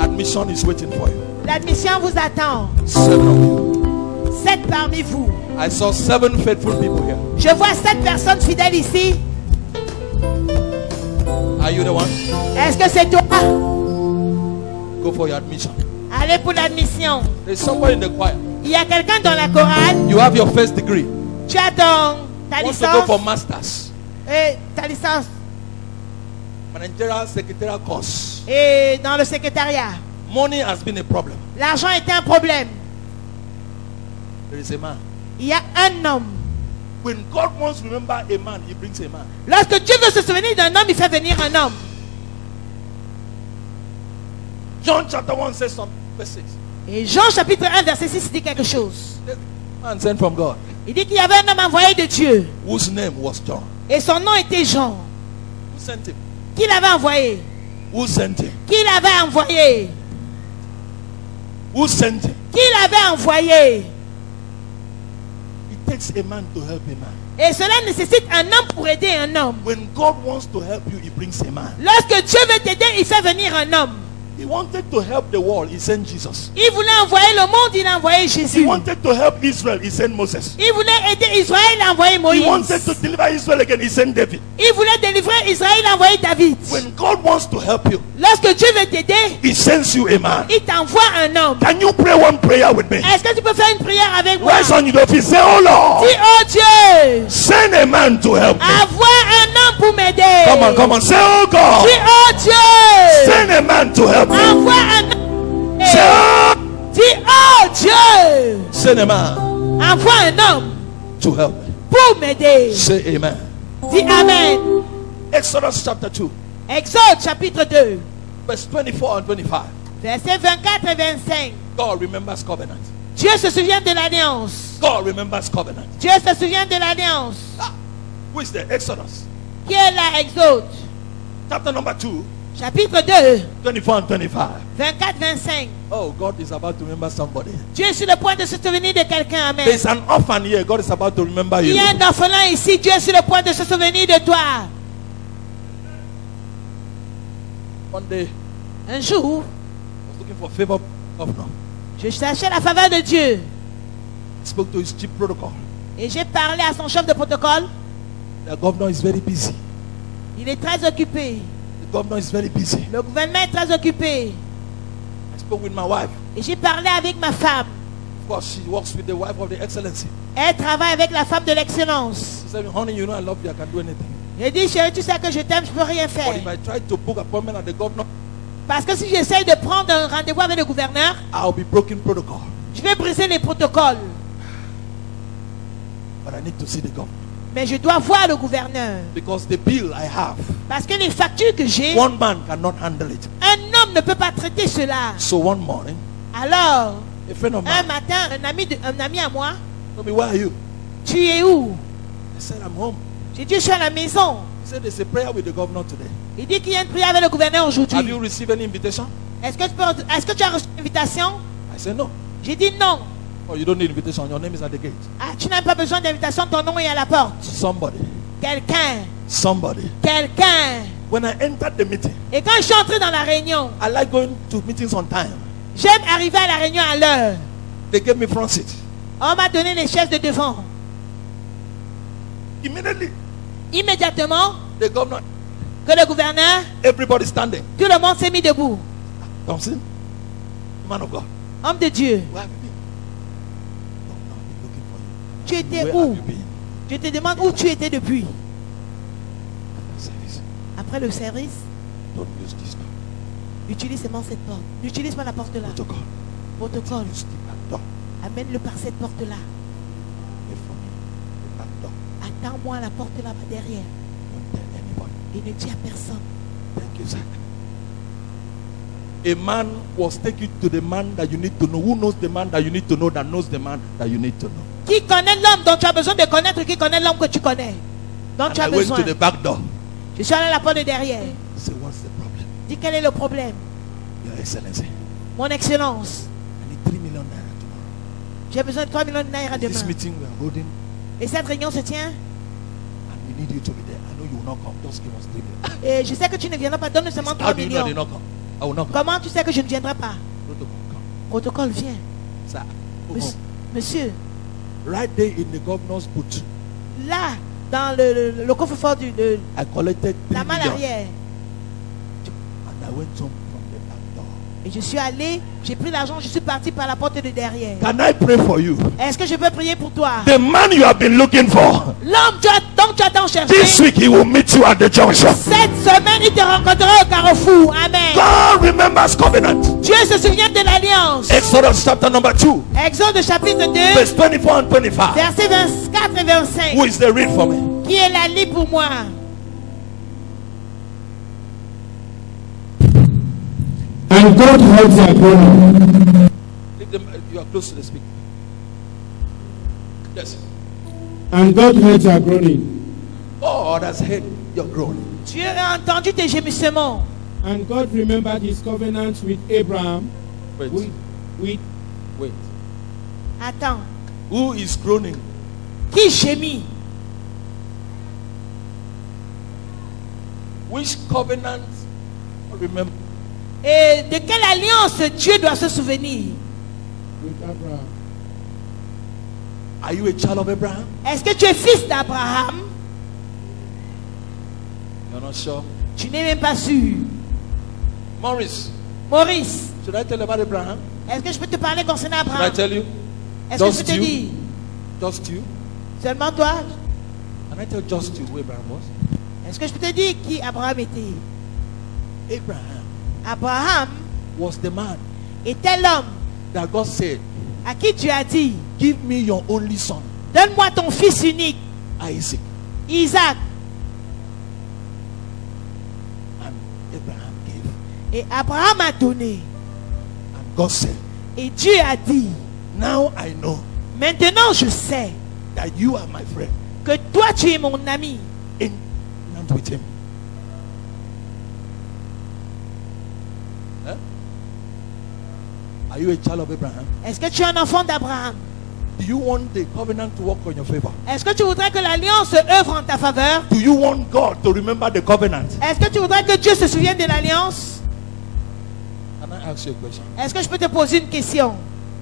Admission is waiting for you. L'admission vous attend. 7 of you. 7 parmi vous. I saw 7 faithful people here. Je vois 7 personnes fidèles ici. Are you the one? Est-ce que c'est toi? Go for your admission. Allez pour l'admission. There's somebody in the choir. Il y a quelqu'un dans la chorale. You have your first degree. Tu as ta Want to go for licence. masters. Et ta licence. Managerial secretarial course. Et dans le secrétariat. Money has been a problem. L'argent était un problème. There is a man. Il y a un homme. When God wants to remember a man, He brings a man. Lorsque Dieu veut se souvenir d'un homme, il fait venir un homme. John chapter 1 says something. Verse 6. Et Jean chapitre 1 verset 6 dit quelque chose. There's a man sent from God, Il dit qu'il y avait un homme envoyé de Dieu. whose name was John. Et son nom était Jean. Who sent him? Qui l'avait envoyé? Who sent him? Qui l'avait envoyé? Who sent him? Qui l'avait envoyé? It takes a man to help a man. Et cela nécessite un homme pour aider un homme. When God wants to help you, He brings a man. Lorsque Dieu veut t'aider, il fait venir un homme. He wanted to help the world, He sent Jesus. Il voulait envoyer le monde, il a envoyé He Jésus. wanted to help Israel, He sent Moses. Il voulait aider Israël, il a envoyé He Moïse. wanted to deliver Israel again, He sent David. Il voulait délivrer Israël, il a envoyé David. When God wants to help you, Lorsque Dieu veut t'aider, He sends you a man. il t'envoie un homme. Can you pray one prayer with me? Est-ce que tu peux faire une prière avec moi? Rise on your feet. Say, oh Lord, Dis, oh Dieu, send a man to help me. envoie un homme pour m'aider. Come on, come on. Say, oh God, Dis, oh Dieu, send a man to help me. envoie un homme. Say, oh, Dis, oh Dieu, send a man envoie un homme to help me. pour m'aider. Say amen. Dis Amen. Exodus chapter 2, Exode chapitre 2, verse 24 and 25. versets 24 et 25. God remembers covenant. Dieu se souvient de l'alliance. God remembers covenant. Dieu se souvient de l'alliance. Ah, who is there? Exodus Qui est là, Exode? chapter number 2, Chapitre 2, 24 and 25. 24, 25. Oh, God is about to remember somebody. Dieu est sur le point de se souvenir de quelqu'un. Amen. There's an orphan here. God is about to remember Il you. y a un orphelin ici. Dieu est sur le point de se souvenir de toi. One day, Un jour, I was looking for favor governor. Je cherchais la faveur de Dieu. I spoke to his chief protocol. Et j'ai parlé à son chef de protocole. The governor is very busy. Il est très occupé. The governor is very busy. Le gouvernement est très occupé. I spoke with my wife. Et j'ai parlé avec ma femme. Of course, she works with the wife of the excellency. Elle travaille avec la femme de l'excellence. She said, honey, you know I love you. I can do anything. J'ai dit, chérie, tu sais que je t'aime, je peux rien But faire. if I try to book appointment at the governor, Parce que si j'essaye de prendre un rendez-vous avec le gouverneur, I'll be broken protocol. je vais briser les protocoles. But I need to see the governor. Mais je dois voir le gouverneur. Because the bill I have, Parce que les factures que j'ai, one man cannot handle it. un homme ne peut pas traiter cela. So one morning, Alors, a friend of un mine matin, un ami à moi, told me, where are you? tu es où? I said, I'm home. J'ai dit, je suis à la maison. He said, there's a prayer with the governor today. Il dit qu'il y a une prière avec le gouverneur Have you aujourd'hui. received any invitation? Est-ce que tu as reçu une invitation? I said, no. J'ai dit non. Oh, you don't need invitation. Your name is at the gate. Ah, tu n'as pas besoin d'invitation, ton nom est à la porte. Somebody. Quelqu'un. Quelqu'un. When I entered the meeting, Et quand je suis entré dans la réunion, I like going to meetings on time. j'aime arriver à la réunion à l'heure. They gave me front seat. On m'a donné les chaises de devant. Immediately, Immédiatement, the governor, que le gouverneur, everybody standing. tout le monde s'est mis debout. Thompson, man of God, Homme de Dieu, where have you been? Governor, I've been looking for you. tu étais Where où? have you been? Je te demande où tu étais depuis. After service, Après le service, don't use this door. utilise seulement cette porte. N'utilise pas la porte là. Protocol. Protocole. Use the back door. Amène-le par cette porte là. Wait for me. The back door. Attends-moi à la porte là-bas derrière. Don't tell anybody. Et ne dis à personne. Thank you, sir. A man was taken to the man that you need to know. Who knows the man that you need to know, that knows the man that you need to know? Qui connaît l'homme dont tu as besoin de connaître, qui connaît l'homme que tu connais, dont And tu I as went besoin. to the back door. Je suis allé à la porte de derrière. Say, what's the problem? Dis quel est le problème. Your Excellency, Mon excellence, I need 3 million naira tomorrow. j'ai besoin de 3 millions de naira This demain. meeting we are holding, Et cette réunion se tient. and we need you to be there. I know you will not come. Just give us 3 million. Et je sais que tu ne viendras pas. Donne seulement How 3 do you know I millions. did not come? I will not come. Comment tu sais que je ne viendrai pas? Protocol, come. Protocole, viens. Sir, go Monsieur, home. monsieur, Right there in the governor's boot, là, dans le coffre-fort de I collected 3 la main million. arrière. And I went home from the back door. Et je suis allé, j'ai pris l'argent, je suis parti par la porte de derrière. Can I pray for you? Est-ce que je peux prier pour toi? The man you have been looking for, L'homme dont tu as tant cherché, this week he will meet you at the junction. cette semaine, il te rencontrera au carrefour. Amen. God remembers covenant. Dieu se souvient de l'alliance. Exodus chapter number 2, Exode chapitre 2, verse 24 and 25. versets 24 et 25. Who is the read for me? Qui est la lit pour moi? And God heard their groaning. You are close to the speaker. Yes. And God heard their groaning. God has heard your groaning. Dieu a entendu tes gémissements. And God remembered his covenant with Abraham. Wait. With Attends. Who is groaning? Qui gémit? Which covenant? Remember. Et de quelle alliance Dieu doit se souvenir? Abraham. Are you a child of Abraham? Est-ce que tu es fils d'Abraham? You're not sure. Tu n'es même pas sûr. Maurice, Maurice, should I tell you about Abraham? est-ce que je peux te parler concernant Should I Abraham? tell you? Est-ce que je Just peux te you? dire? Just you? Seulement toi? Can I tell just you who Abraham was? Est-ce que je peux te dire qui Abraham était? Abraham Abraham was the man était l'homme that God said, à qui tu as dit, give me your only son, donne-moi ton fils unique, Isaac. Isaac. And Abraham gave. Et Abraham a donné. And God said, Et Dieu a dit, now I know maintenant je sais that you are my friend. que toi tu es mon ami. In and with him. Huh? Are you a child of Abraham? Est-ce que tu es un enfant d'Abraham? Do you want the covenant to work on your favor? Est-ce que tu voudrais que l'alliance œuvre en ta faveur? Do you want God to remember the covenant? Est-ce que tu voudrais que Dieu se souvienne de l'alliance? Can I ask you a question? Est-ce que je peux te poser une question?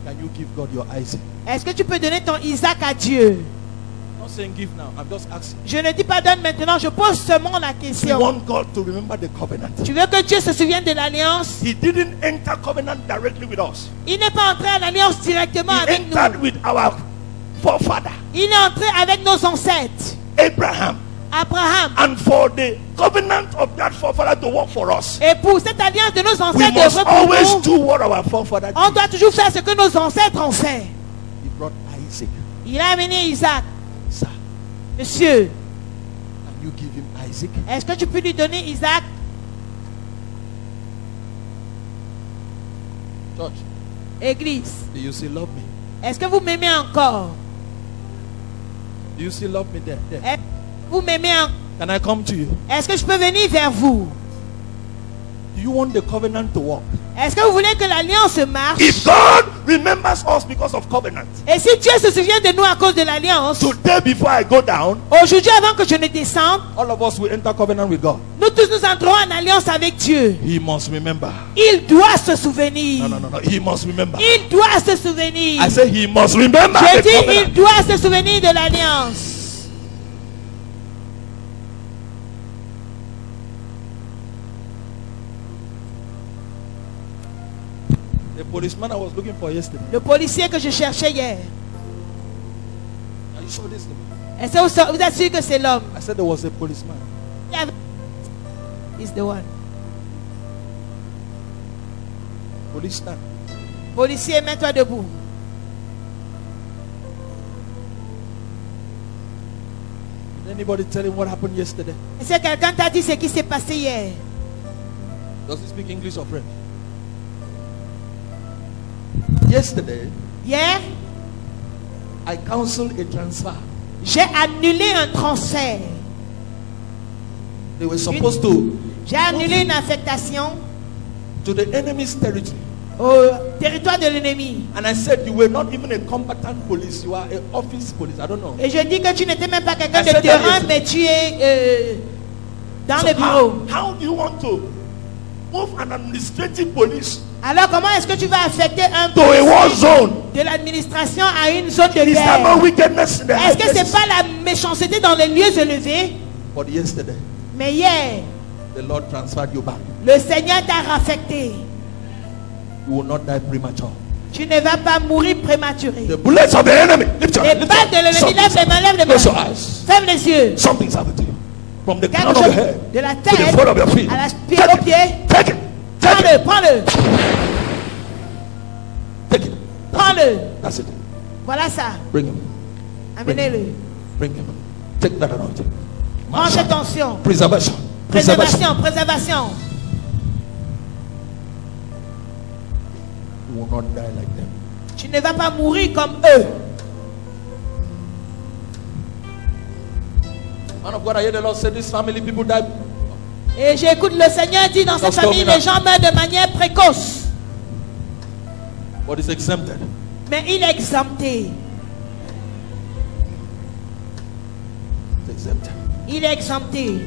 Can you give God your Isaac? Est-ce que tu peux donner ton Isaac à Dieu? I'm not saying give now. I'm just asking. Je ne dis pas donne maintenant, je pose seulement la You question. want God to remember the covenant. Tu veux que Dieu se souvienne de l'alliance? He didn't enter covenant directly with us. Il n'est pas entré en alliance directement He avec entered nous. with our forefather, Il est entré avec nos ancêtres. Abraham. Abraham. And for the covenant of that forefather to work for us, Et pour cette alliance de nos we ancêtres must d'œuvrer pour always nous, do what our forefather on did. doit toujours faire ce que nos ancêtres ont fait. He brought Isaac. Il a amené Isaac. Sir, Monsieur, can you give him Isaac? est-ce que tu peux lui donner Isaac? Church, Église, do you still love me? est-ce que vous m'aimez encore? Do you still love me there? Est-ce que vous m'aimez encore? Can I come to you? Est-ce que je peux venir vers vous? Do you want the covenant to work? Est-ce que vous voulez que l'alliance marche? If God remembers us because of covenant, Et si Dieu se souvient de nous à cause de l'alliance, today before I go down, aujourd'hui avant que je ne descende, all of us will enter covenant with God. nous tous nous entrons en alliance avec Dieu. He must remember. Il doit se souvenir. No. He must remember. Il doit se souvenir. I say he must remember Je the dis, il covenant. doit se souvenir de l'alliance. The policeman I was looking for yesterday. Le policier que je cherchais hier. Are you sure this? Est-ce que vous êtes sûr que c'est l'homme? I said there was a policeman. Is the one. Policeman. Policier, mets-toi debout. Did anybody tell him what happened yesterday? Est-ce que quelqu'un t'a dit ce qui s'est passé hier? Does he speak English or French? Yesterday, Hier, I counseled a transfer. j'ai annulé un transfert. They were supposed to J'ai annulé une affectation to the enemy's territory. au territoire de l'ennemi. And I said, you were not even a combatant police. You are an office police. I don't know. Et je dis que tu n'étais même pas quelqu'un I de said that terrain, yesterday. mais tu es dans So le bureau. how do you want to move an administrative police Alors comment est-ce que tu vas affecter un to a war zone? de l'administration à une zone de Is there no guerre? wickedness in the high Est-ce que ce n'est places? pas la méchanceté dans les lieux élevés? But yesterday, Mais hier, the Lord transferred you back. le Seigneur t'a raffecté. You will not die premature. Tu ne vas pas mourir prématuré. The bullets of the enemy. Lift your Les hand. Lift balles de your hand. l'ennemi, lève les mains, lève les Close your mains. eyes. Ferme les yeux. Something's happened to you. From the crown Quelque of your chose head de la to the tête sole of your feet. à la pied Take au it. pied. Take it. Take it. Prends-le, prends-le, Take it. prends-le. That's it. Voilà ça. Bring him. Amenez-le. Bring him. Take that anointing. Prends cette tension. Preservation. Preservation. Préservation, préservation. You will not die like them. Tu ne vas pas mourir comme eux. Man of God, I hear the Lord say this family people die. Et j'écoute le Seigneur dire dans cette Lorsqu'on famille, vient- les gens meurent de manière précoce. But it's exempted. Mais il est exempté. It's exempted. Il est exempté.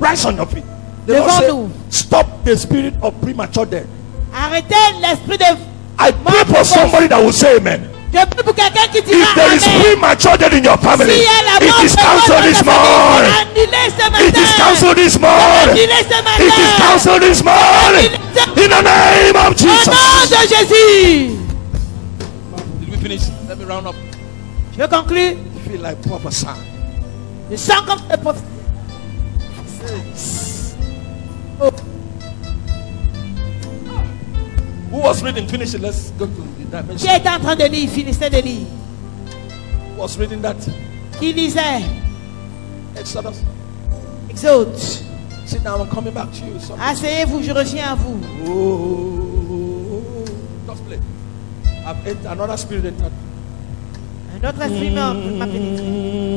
Rise on your feet. The Lord Devant-nous. said, stop the spirit of premature death. Arrêtez l'esprit de... I pray for somebody that will say amen. Je prie pour quelqu'un qui dira If there is Amen. premature death in your family, Si il y a la mort it is précoce cancelled dans this ta famille, morning. annulez ce matin. It is cancelled this morning. Annulez ce matin. It is cancelled this morning. In the name of Au Jesus. nom de Jésus. Did we finish? Let me round up. Je conclue. I feel like prophesying. Je sens comme le prophète. Oh. Who was reading? Finish it. Let's go to the Qui dimension. était en train de lire? Finissez de lire. Who was reading that? Qui lisait? Exodus. Exode. Sit down, I'm coming back to you. Something. Asseyez-vous, je reviens à vous. Oh, just play. I've entered, another spirit entered. Un autre esprit m'a pénétré.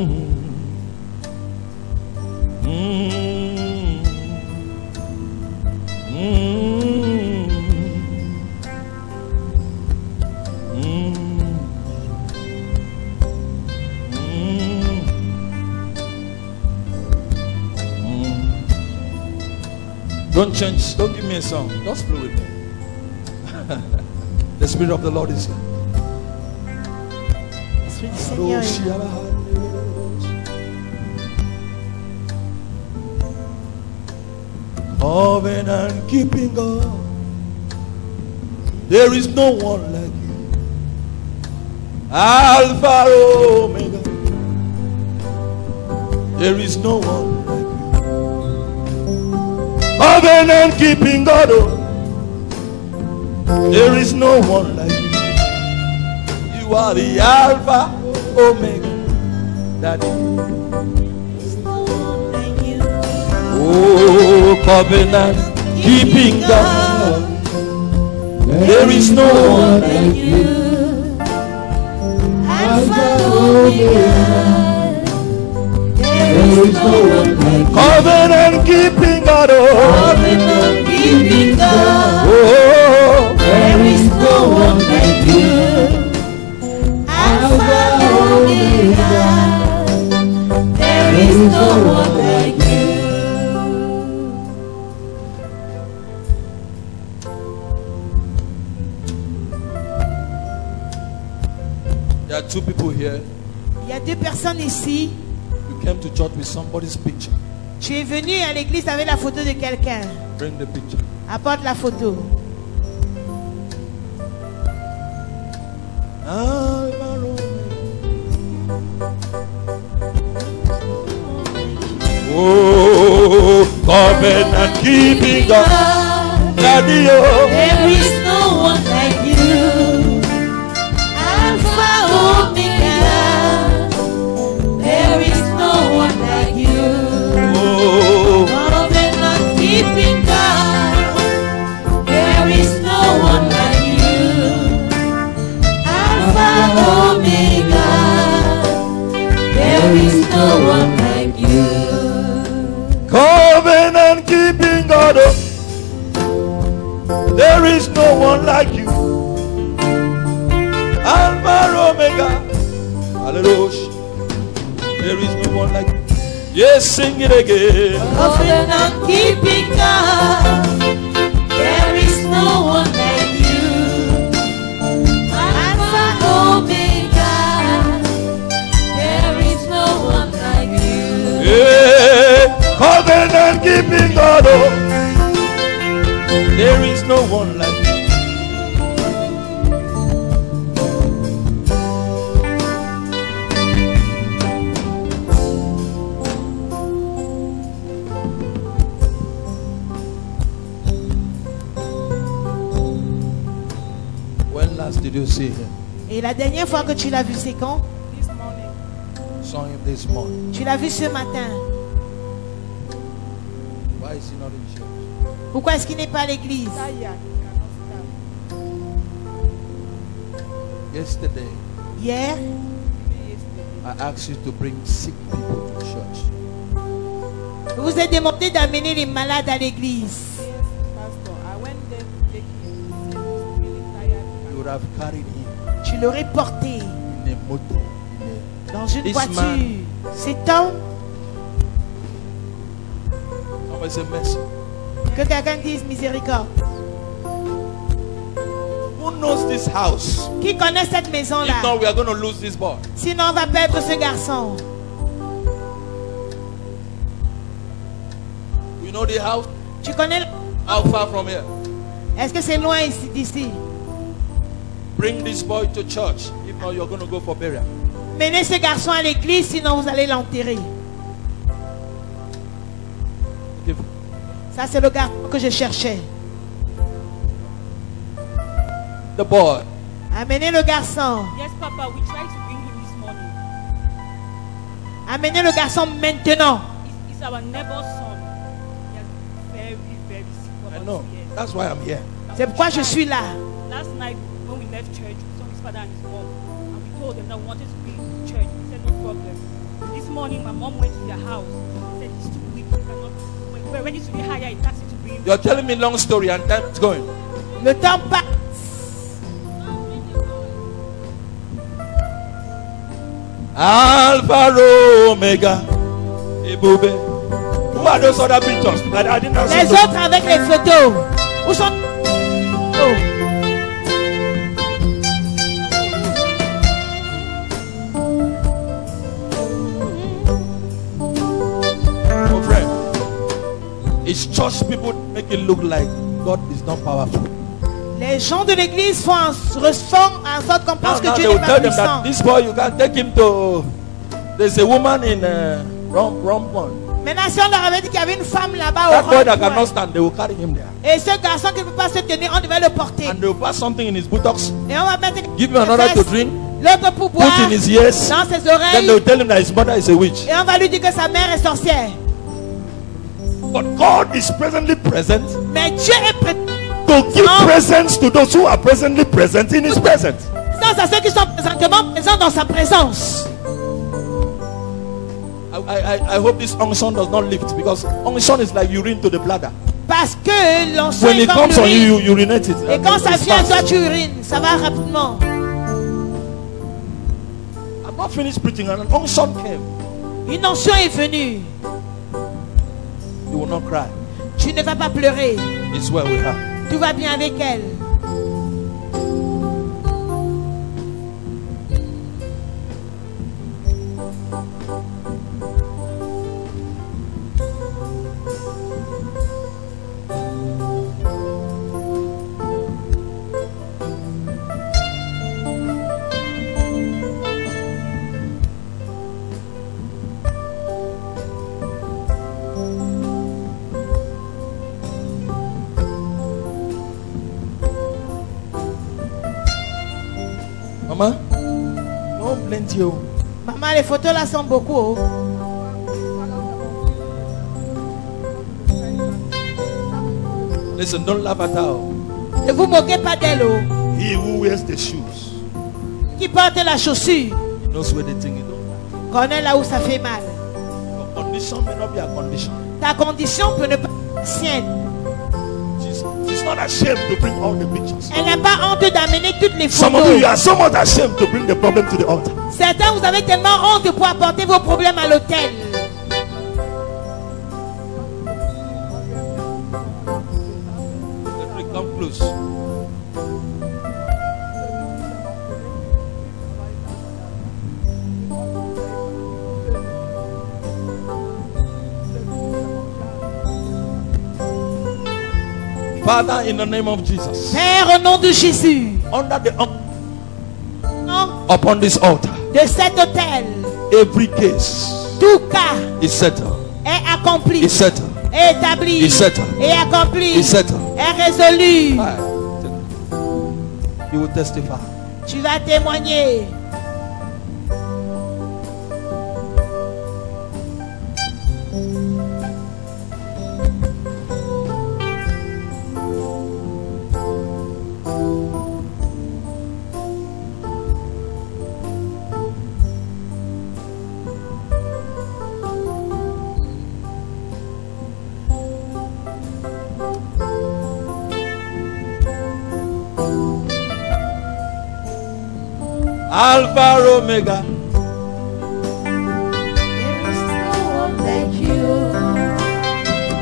Don't change. Don't give me a song. Just flow with me. The Spirit of the Lord is here. L'Esprit du Seigneur est là. Covenant keeping God. There is no one like you. Alpha Omega. There is no one like you. Covenant keeping God. Oh. There is no one like you. You are the Alpha Omega. That is. Oh, covenant keeping God. There is no one like you. Alpha Omega. There is no one like you. Covenant keeping God. Oh, Covenant keeping God. oh, There is no one like you. Alpha Omega. There is no one like you. there are two people here. Il y a deux personnes ici. You came to church with somebody's picture. Tu es venu à l'église avec la photo de quelqu'un. Bring the picture. Apporte la photo. Alpha Omega. Oh, covenant keeping God. Daddy, oh. There is no one like you. Alpha Omega. There is no one like you. Oh, Covenant keeping God. There is no one like you. Alpha Omega. There is no one like you. covenant keeping God. Oh. There is no one like you. Alpha Omega. Hallelujah. There is no one like you. Yes, sing it again. Covenant keeping God. There is no one like you. Alpha Omega. There is no one like you. Yeah, covenant keeping God. Oh. There is no one like you. When last did you see him? Et la dernière fois que tu l'as vu, c'est quand? Saw him this morning. Tu l'as vu ce matin. Why is he not in church? Pourquoi est-ce qu'il n'est pas à l'église? Yesterday, Hier, I asked you to bring sick people to church. je vous ai demandé d'amener les malades à l'église. You would have carried him Tu l'aurais porté in a motor. dans une This voiture. man- Cet homme, Somebody say mercy. que quelqu'un dise miséricorde. Who knows this house? Qui connaît cette maison-là? If not, we are going to lose this boy. Sinon, on va perdre ce garçon. You know the house? Tu connais? How far from here? Est-ce que c'est loin ici, d'ici? Bring this boy to church. If not, you're going to go for burial. Menez ce garçon à l'église, sinon vous allez l'enterrer. Give. Ça, c'est le garçon que je cherchais. The boy. Amenez le garçon. Yes, Papa, we tried to bring him this morning. Amenez le garçon maintenant. He's our neighbor's son. He has been very, very sick for I about know. 2 years. That's why I'm here. C'est pourquoi je suis là. Last night, when we left church, we saw his father and his mom. And we told them that we wanted to bring him to church. He said, no problem. This morning, my mom went to their house. She said, he's too weak. He cannot. We're ready to be higher in taxi to bring him. You're telling me long story and time is going. Le temps passe. Alpha Omega. Ebube. are those other pictures? I didn't Les autres avec les photos. Où sont oh. Oh, friend, it's church people make it look like God is not powerful. Les gens de l'église font en sorte qu'on pense que Now Dieu they will n'est tell pas them puissant. that this boy, you can take him to. There's a woman in Rompon. Maintenant, si on leur avait dit qu'il y avait une femme là-bas That au boy that rond-point, cannot stand, they will carry him there. et ce garçon qui ne peut pas se tenir, on devait le porter. And they will pass something in his buttocks, Et on va mettre give him another to drink, l'autre pour boire put in his ears. dans ses Then they oreilles. will tell him that his mother is a witch. Et on va lui dire que sa mère est sorcière. But God is presently present Mais Dieu est présent to give presence to those who are presently present in his presence. à ceux qui sont présentement présents dans sa présence. I hope this unction does not lift, because unction is like urine to the bladder. Parce que l'onction When est it comme comes on you, l'urine. you urinate it. Et quand ça It's vient à fast. toi, tu urines. Ça va rapidement. I'm not finished preaching, and an unction came. Une onction est venue. You will not cry. Tu ne vas pas pleurer. It's where we are. Tout va bien avec elle. Mama, no plenty. Oh. Maman, les photos là sont beaucoup. Oh. Listen, don't laugh at her. Ne vous moquez pas d'elle. Oh. He who wears the shoes, Qui porte la chaussure he knows where the thing is. connaît là où ça fait mal. Your condition may not be a condition. Ta condition peut ne pas être la sienne. She's not ashamed to bring all the pictures. Elle n'a pas honte d'amener toutes les Some of you, you photos. are so much ashamed to bring the problem to the altar. Certains, vous avez tellement honte pour apporter vos problèmes à l'autel. Let me come close. Father, in the name of Jesus, Père, au nom de Jésus, under the nom upon this altar, de cet autel, every case tout cas is settled. est accompli, Is settled. est établi, Is settled. est accompli, Is settled. est résolu. Right. You will testify. Tu vas témoigner. Alpha Omega.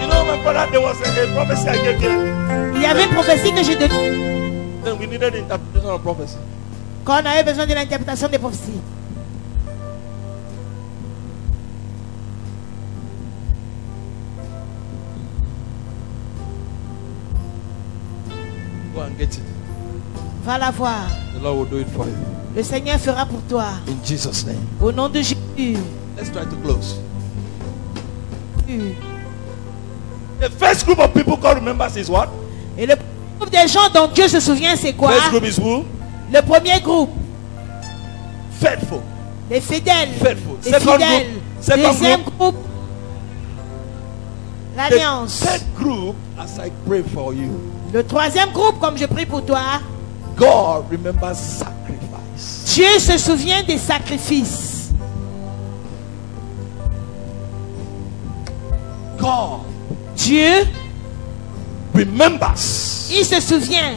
You know, my brother, there was a prophecy I gave you. Il y avait une prophétie que j'ai donnée Then we needed the interpretation of prophecy. quand on avait besoin de l'interprétation des prophéties. Go and get it. Va la voir. The Lord will do it for you. Le Seigneur fera pour toi. In Jesus' name. Au nom de Jésus. Let's try to close. The first group of people God remembers is what? Et le groupe des gens dont Dieu se souvient, c'est quoi? First group is who? Le premier groupe, Faithful. les fidèles. Faithful. Les Second fidèles. group. Second Deuxième group. groupe, The l'alliance. third group, as I pray for you, Le troisième groupe, comme je prie pour toi, God remembers sacrifice. Dieu se souvient des sacrifices. God Dieu, remembers il se souvient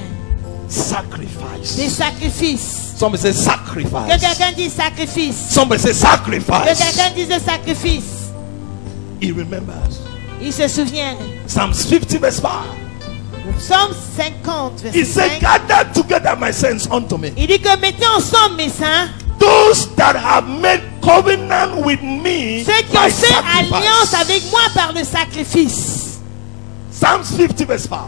sacrifice. des sacrifices. Somebody say Que sacrifice. quelqu'un dise sacrifice. Somebody say Que sacrifice. quelqu'un dise sacrifice. He remembers. Ils se souviennent. Psalms 50 verse 5. Psaume 50, He verset said, 5. gather together my saints unto me. Il dit que mettez ensemble mes saints, Those that have made covenant with me ceux qui by ont fait alliance sacrifice. avec moi par le sacrifice. Psalms 50 verse 5.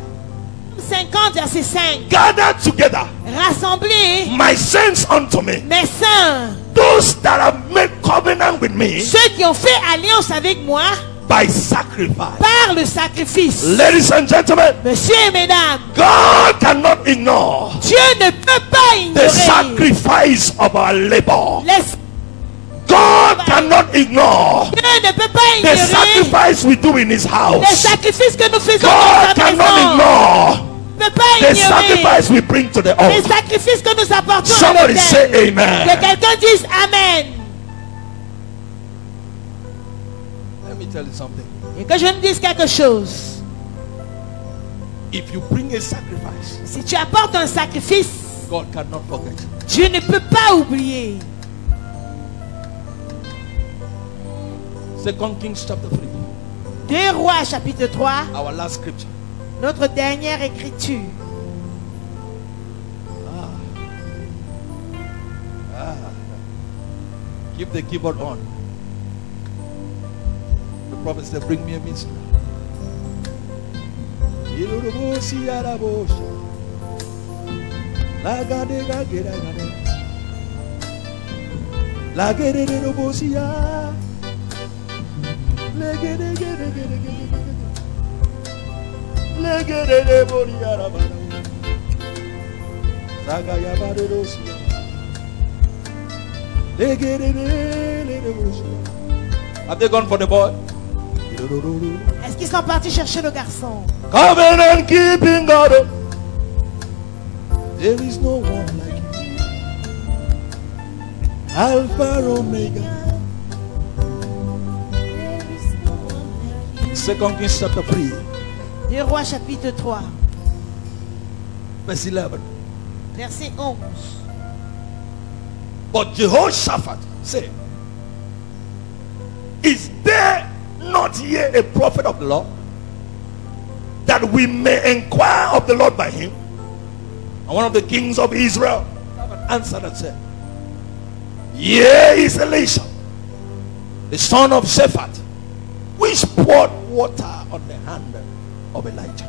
50, verset 5. Gather together Rassemblez my saints unto me. mes saints, Those that have made covenant with me ceux qui ont fait alliance avec moi by sacrifice. par le sacrifice. Ladies and gentlemen, Messieurs et mesdames, God cannot ignore Dieu ne peut pas the ignorer sacrifice of our labor. les... God cannot ignore Dieu ne peut pas the ignorer sacrifice we do in His les house. sacrifices que nous faisons God dans sa cannot maison. ignore Ne peut pas the ignorer sacrifice we bring to the les altar. sacrifices que nous apportons à Somebody say l'autel. amen. Que quelqu'un dise Amen. Let me tell you something. Et que je me dise quelque chose. If you bring a sacrifice, Si tu apportes un sacrifice, God cannot forget. Dieu ne peut pas oublier. 2 Kings chapter 3, 2 Rois chapitre 3, our last scripture. notre dernière écriture. Keep the keyboard on. The prophet said, bring me a minstrel. Have they gone for the boy? Est-ce qu'ils sont partis chercher le garçon? Covenant keeping God. There is no one like you. Alpha Omega. 2 Kings chapter 3, 2 Rois chapitre 3, verse 11. verset 11. But Jehoshaphat said, is there not here a prophet of the Lord, that we may inquire of the Lord by him? And one of the kings of Israel answered and said, here is Elisha, the son of Shaphat, which poured water on the hand of Elijah.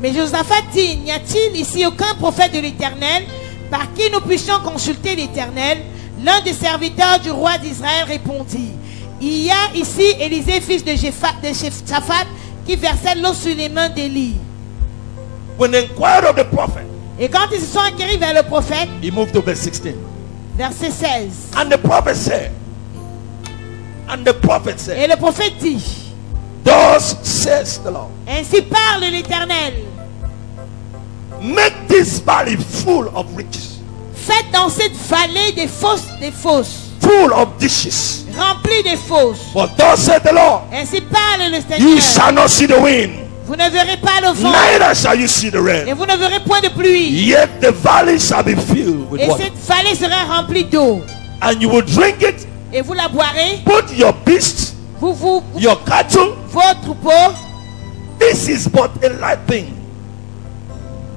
Mais Josaphat dit, n'y a-t-il ici aucun prophète de l'Éternel par qui nous puissions consulter l'Éternel? L'un des serviteurs du roi d'Israël répondit, il y a ici Élisée, fils de Shaphat, qui versait l'eau sur les mains d'Élie. When they inquired of the prophet, Et quand ils se sont acquéris vers le prophète, he moved to verse 16. verset 16. And the prophet said, Et le prophète dit, thus says the Lord, ainsi parle l'Éternel, make this valley full of riches, faites dans cette vallée des fosses, full of dishes. remplies des fosses. For thus said the Lord, Ainsi parle le you Seigneur. shall not see the wind, Vous ne verrez pas le vent, neither shall you see the et rain. vous ne verrez point de pluie. Yet the valley shall be filled with Et water, cette vallée sera remplie d'eau. and you will drink it. Et vous la boirez, Put your beasts, vous your cattle. vos troupeaux. This is but a light thing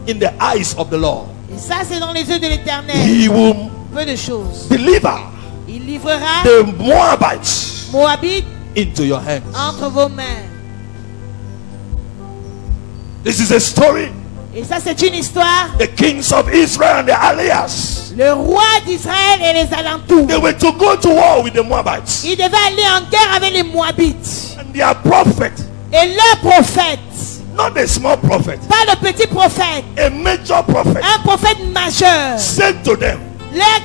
in the eyes of the Lord. Et ça, c'est dans les yeux de l'Éternel. He will Peu de choses. deliver Il livrera the Moabites Moabite into your hands. entre vos mains. This is a story. Et ça, c'est une histoire. The kings of Israel and the allies, Le roi d'Israël et les alentours. they were to go to war with the Moabites. Ils devaient aller en guerre avec les Moabites. And their prophet, Et leur prophète, not a small prophet, pas le petit prophète, a major prophet, un prophète majeur, said to them,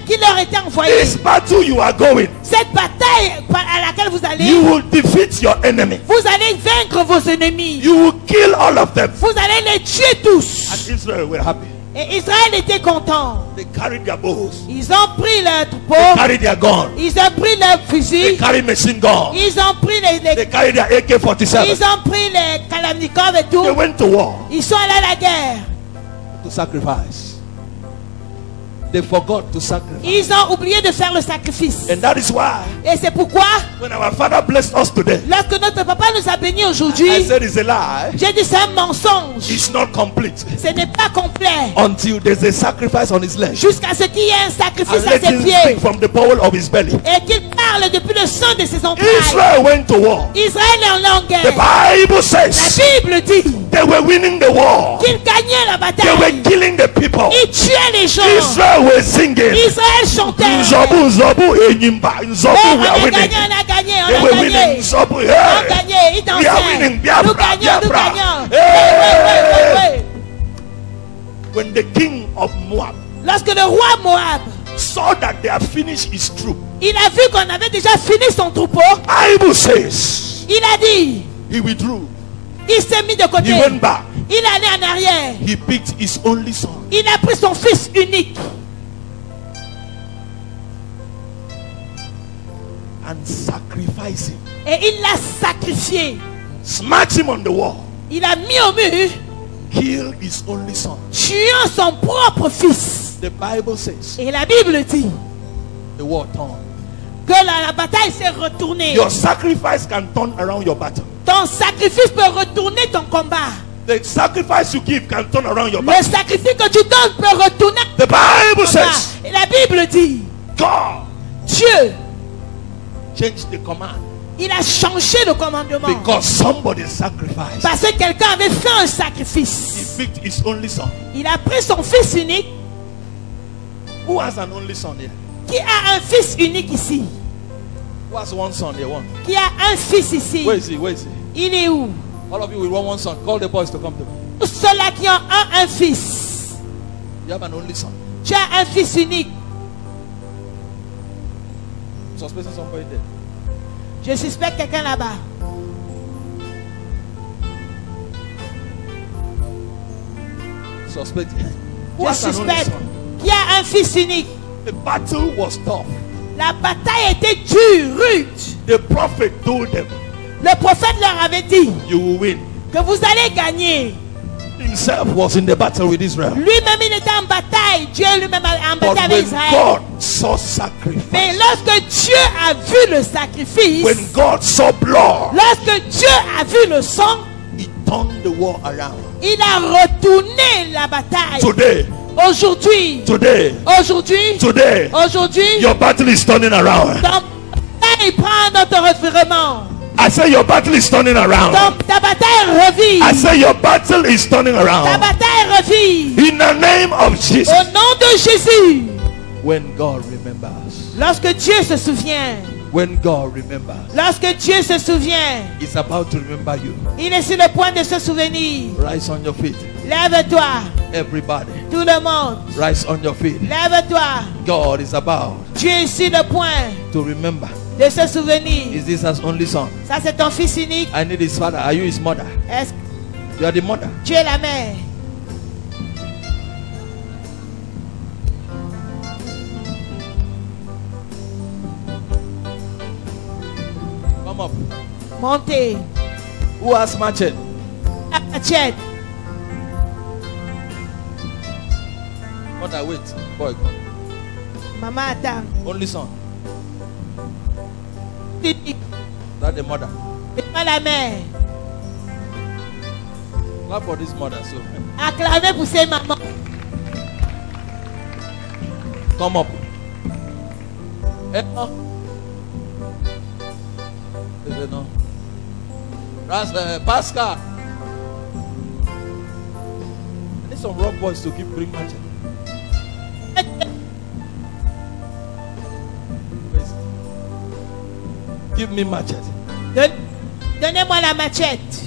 qui leur était envoyé. this battle you are going, Cette bataille à laquelle vous allez, you will defeat your enemy. vous allez vaincre vos ennemis. You will kill all of them. Vous allez les tuer tous. And Israel were happy. Et Israël était content. They carried their bows, Ils ont pris leurs they troupeaux, carried their guns, ils ont pris leurs they fusils, carried machine guns, ils ont pris they carried their AK-47. ils ont pris les Kalachnikov et tout. They went to war Ils sont allés à la guerre. to sacrifice. they forgot to sacrifice. Ils ont oublié de faire le sacrifice. And that is why Et c'est pourquoi, when our Father blessed us today, lorsque notre papa nous a bénis I aujourd'hui, said it's a lie. j'ai dit c'est un mensonge. It's not complete Ce n'est pas complet. until there's a sacrifice on his leg. Jusqu'à ce qu'il y ait un sacrifice And à let ses him pieds. speak from the bowel of his belly. Et qu'il parle depuis le sang de ses entrailles. Israel went to war. Israël est en The guerre. Bible La says Bible dit they were winning the war. qu'il gagnait la They were bataille. killing the people. Il tuait les gens. Israel was singing. Israël chantait. Nzobu, Nzobu, Enyimba, Nzobu, Oh, we are on a winning. gagné, on a gagné, They on were a winning. gagné. Nzobu, On a hey. gagné, ils We are dansaient. winning. Nous Biafra, gagnons, nous Biafra. gagnons. Hey. Oui. When the king of Moab Lorsque le roi Moab, saw that they had finished his troop, il a vu qu'on avait déjà fini son troupeau, Bible says il a dit, he withdrew. il s'est mis de He côté. went back. Il est allé en arrière. He picked his only son. Il a pris son fils unique And sacrificed him. et il l'a sacrifié. Smacked him on the wall. Il a mis au mur, Killed his only son. tuant son propre fils. The Bible says Et la Bible dit the war turned. que la bataille s'est retournée. Your sacrifice can turn around your battle. Ton sacrifice peut retourner ton combat. The sacrifice you give can turn around your Le battle. sacrifice que tu donnes peut retourner The Bible ton combat. says Et la Bible dit, God Dieu, changed the command il a changé le commandement. because somebody sacrificed. Parce que quelqu'un avait fait un He sacrifice. picked his only son. Il a pris son fils unique. Who has an only son here? Qui a un fils unique ici? Who has one son here? One. Qui a un fils ici? Where is he? Where is he? Il est où? All of you will want one son. Call the boys to come to me. Tous ceux-là qui ont un fils. You have an only son. Tu as un fils unique. Suspecting somebody there. Je suspecte quelqu'un là-bas. Suspect. Who Je has an only suspecte son? qui a un fils unique. The battle was tough. La bataille était dure, rude. The prophet told them, Le prophète leur avait dit you will win. que vous allez gagner. Himself was in the battle with Israel. Lui-même, il était en bataille. Dieu lui-même en But bataille avec when Israël. God saw sacrifice, Mais lorsque Dieu a vu le sacrifice, when God saw blood, lorsque Dieu a vu le sang, he turned the war around. il a retourné la bataille. Today, Aujourd'hui, today, aujourd'hui, today, aujourd'hui, your battle is turning around. ton bataille prend notre revirement. I say your battle is turning around. Ta bataille revit. I say your battle is turning Ta around. bataille revit. In the name of Jesus. Au nom de Jésus. When God remembers, Lorsque Dieu se souvient, when God remembers, lorsque Dieu se souvient, He's about to remember you. il est sur le point de se souvenir. Rise on your feet. Lève-toi, Everybody, tout le monde. rise on your feet. Lève-toi. God is about Dieu est sur le point to remember. de se souvenir. Is this his only son? Ça, c'est ton fils unique. I need his father. Are you his mother? Est-ce You are the mother. que tu es la mère? Come up. Montez. Who has machete? Machette. Mother, wait. Boy, come. Maman attend. Only son. Unique. That the mother. C'est pas la mère. Clap for this mother. So Acclamez pour ces mamans. come up. No. No. That's Pascal. I need some rock boys to keep bring machete. Give me machete. Donnez-moi la machette.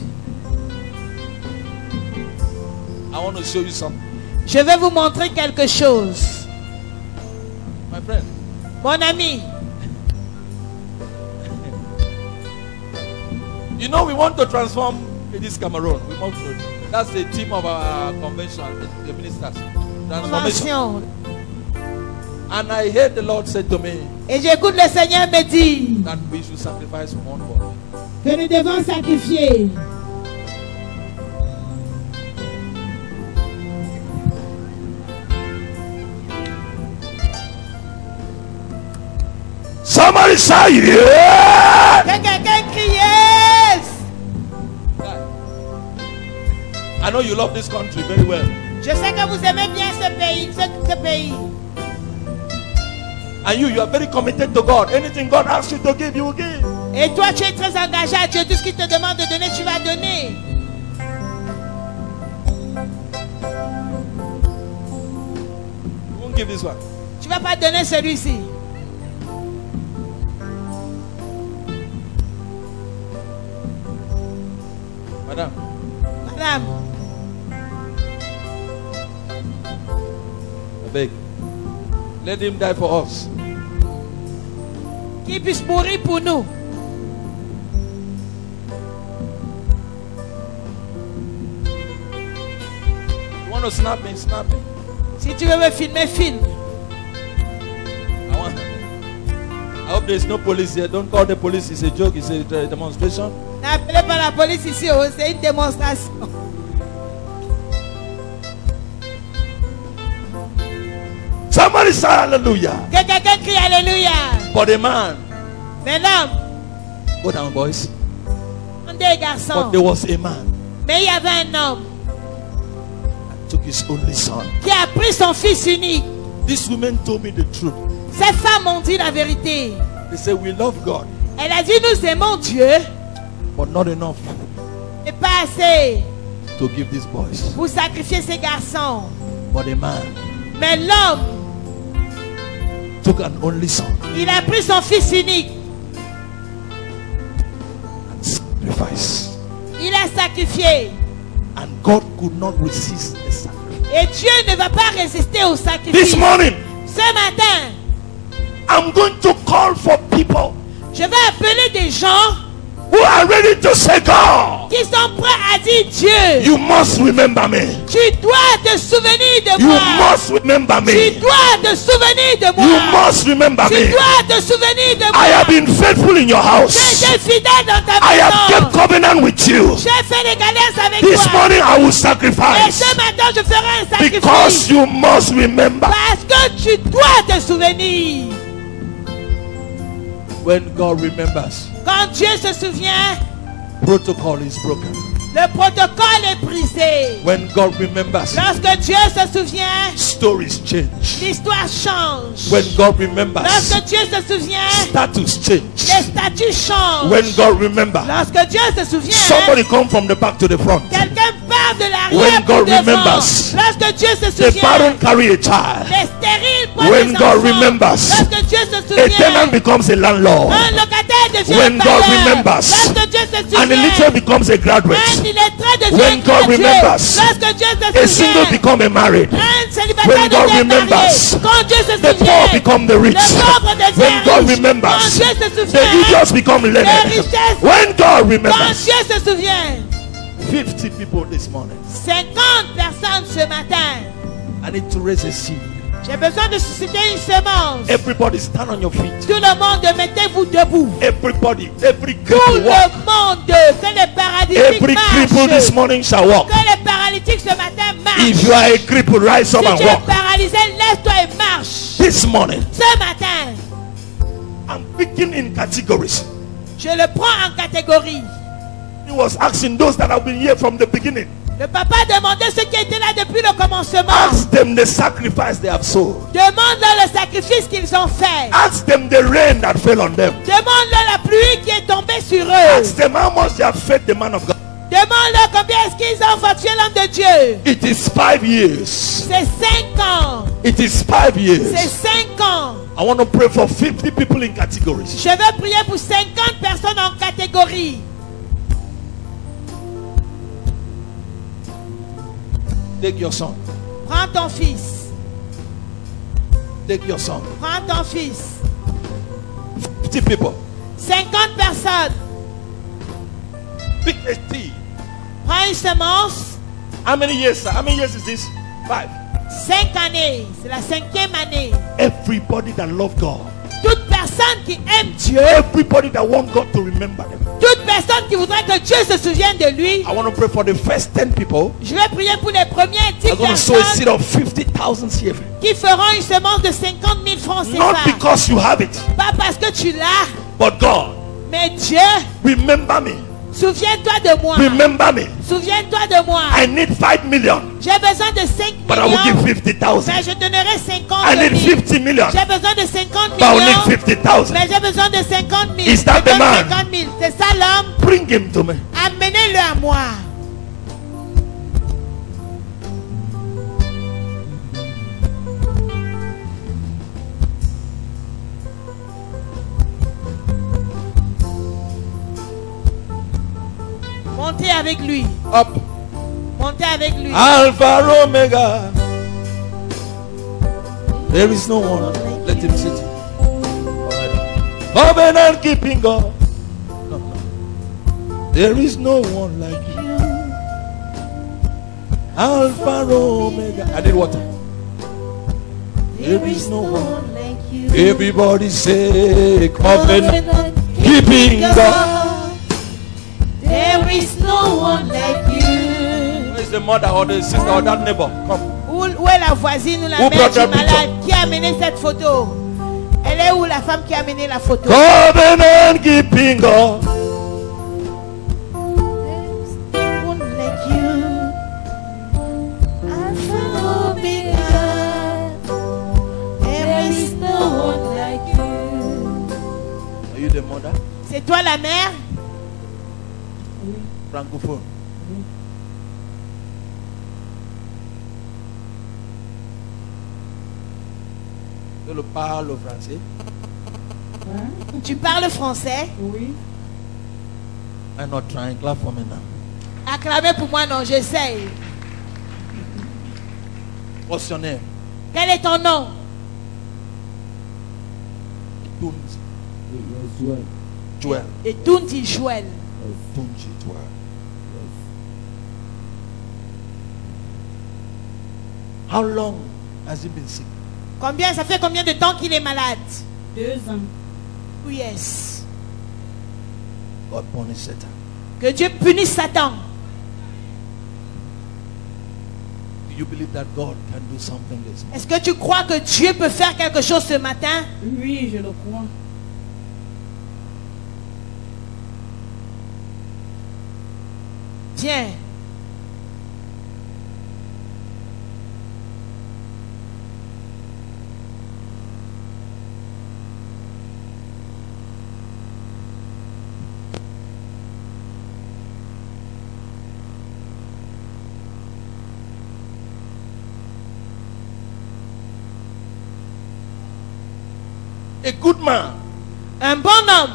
I want to show you something. Je vais vous montrer quelque chose. My friend. Mon ami, You know, we want to transform this Cameroon. We want to, that's the theme of our convention, the ministers. Transformation. convention. And I heard the Lord said to me Et j'écoute le Seigneur me dire that we should sacrifice one boy. que nous devons sacrifier. Somebody say yes. Que quelqu'un crie yes. I know you love this country very well. Je sais que vous aimez bien ce pays, ce pays. And you are very committed to God. Anything God asks you to give, you will give. Et toi, tu es très engagé à Dieu. Tout ce qu'il te demande de donner, tu vas donner. You won't give this one. Tu vas pas donner celui-ci. Madame. Madame, I beg. Let him die for us. qu'il puisse mourir pour nous. You want to snap me? Snap me. Si tu veux me filmer, filme. I hope there's no police here. Don't call the police. It's a joke. It's a demonstration. N'appelez pas la police ici, oh, c'est une démonstration. Somebody say hallelujah. Que quelqu'un crie alléluia. For the man. Mais l'homme, Go down, boys. on des garçons. But there was a man Mais il y avait un homme that took his only son. qui a pris son fils unique. These women told me the truth. Ces femmes ont dit la vérité. They said, we love God, Elle a dit, nous aimons Dieu, but not enough mais pas assez to give these boys. pour sacrifier ces garçons. But the man Mais l'homme, took an only son il a pris son fils unique. and sacrificed. Il a sacrifié. And God could not resist the sacrifice. Et Dieu ne va pas résister au This sacrifice. morning, Ce matin, I'm going to call for people je vais appeler des gens who are ready to say, God, qui sont prêts à dire Dieu, you must remember me. tu dois te souvenir de You moi. must remember Tu me. dois te souvenir de You moi. must remember Tu me. dois te souvenir de I have moi. been faithful in your J'ai house. été fidèle dans ta I have kept maison. covenant with you. J'ai fait des galères avec This toi. morning I will Et sacrifice ce matin, je ferai un because sacrifice. you must remember. Parce que tu dois te souvenir. When God remembers, Quand Dieu se souvient, protocol is broken. le protocole est brisé. When God remembers, Lorsque Dieu se souvient, stories change. l'histoire change. When God remembers, Lorsque Dieu se souvient, status change. les statuts changent. When God remembers, Lorsque Dieu se souvient, somebody come from the back to the front. quelqu'un part de l'arrière When pour God devant. remembers, Lorsque Dieu se The souvient, barren carry a child. les stériles prennent When des God enfants. remembers, Lorsque Dieu se A souvient, tenant becomes a landlord. un locataire devient When un God bailleur. remembers, Lorsque Dieu se an souvient, illiterate becomes a un graduate. illettré devient When un God gradué. remembers, Lorsque Dieu A se single souvient, become a married. un célibataire When God devient marié. remembers, Quand Dieu se The souvient, poor become the rich. le pauvre devient When God riche. remembers, Quand Dieu se the souvient, idiots become les learned. richesses. When God Quand remembers, Dieu se souvient, 50 people this morning. 50 personnes ce matin. I need to raise a seed. J'ai besoin de susciter une semence. Everybody stand on your feet. Tout le monde, mettez-vous debout. Everybody, every Tout cripple walk. le monde, que les paralytiques Every cripple this marchent. morning shall walk. Que les paralytiques ce matin marchent. If you are a cripple, rise up Si and tu es walk. paralysé, lève-toi et marche. This morning, Ce matin, I'm picking in categories. je le prends en catégorie. He was asking those that have been here from the beginning. Le papa demandait ceux qui étaient là depuis le commencement. Ask them the sacrifice they have sown. Demande-leur le sacrifice qu'ils ont fait. Ask them the rain that fell on them. Demande-leur la pluie qui est tombée sur eux. Ask them how much they have fed the man of God. Demande-leur combien est-ce qu'ils ont fortifié l'homme de Dieu. It is 5 years. C'est 5 ans. It is 5 C'est years. 5 ans. I want to pray for 50 people in categories. Je veux prier pour 50 personnes en catégorie. Take your son. Prends ton fils. Take your son. Prends ton fils. 50 people. 50 personnes. Pick a seed. Prends une semence. How many years, sir? How many years is this? 5. 5 années. C'est la 5e année. Everybody that love God. Toute personne qui aime Dieu. Everybody that want God to remember them. Toute personne qui voudrait que Dieu se souvienne de lui, I want to pray for the first 10 people. je vais prier pour les premières 10 I'm going to sow a seed personnes of 50,000 CFA. qui feront une semence de 50 000 francs Not CFA. because you have it, Pas parce que tu l'as, but God, mais Dieu, remember me. souviens-toi de moi. Remember me. Souviens-toi de moi. I need 5 million, J'ai besoin de 5 but I will give millions, 50,000. mais je donnerai 50 I need 000. 50 million, J'ai besoin de 50 but I will need millions, 50,000. mais j'ai besoin de 50 000. Is that Je the donne man? 50 000. C'est ça l'homme. Bring him to me. Amenez-le à moi. Montez avec lui. Up. Montez avec lui. Alpha Omega. There is no one. Let him sit. Covenant keeping God. No. There is no one like you. Alpha Omega. I need water. There is no one. like you. Everybody say covenant keeping God. There is no one like you. Where is the mother or the sister or that neighbor? Come. Où est la voisine ou la Who mère brought du that malade? Qui a amené cette photo? Elle est où la femme qui a amené la photo? Covenant keeping God. There's no one like you. Alpha Omega. There is no one like you. Are you the mother? C'est toi la mère? Francophone. Tu le parles au français? Tu parles français? Oui. I'm not trying. Clap for me now. Acclamez pour moi, non, j'essaye. What's your name? Quel est ton nom? Tunji Yes, well. Joel. Et Tunti Joël. Tunji Joel. How long has he been sick? Ça fait combien de temps qu'il est malade? 2 ans. Oh yes. God punish Satan. Que Dieu punisse Satan. Do you believe that God can do something this morning? Est-ce que tu crois que Dieu peut faire quelque chose ce matin? Oui, je le crois. Viens. A good man Un bon homme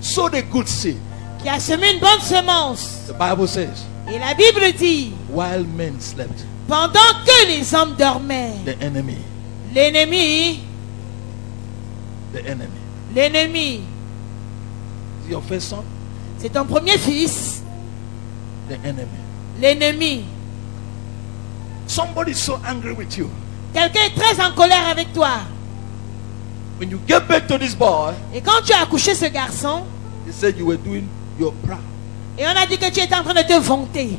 sowed a good seed. qui a semé une bonne semence. The Bible says, Et la Bible dit, while men slept, pendant que les hommes dormaient, the enemy, l'ennemi, is your first son, c'est ton premier fils, the enemy. l'ennemi. Somebody is so angry with you. Quelqu'un est très en colère avec toi. When you get back to this boy, Et quand tu as accouché ce garçon, he said you were doing your proud et on a dit que tu étais en train de te vanter,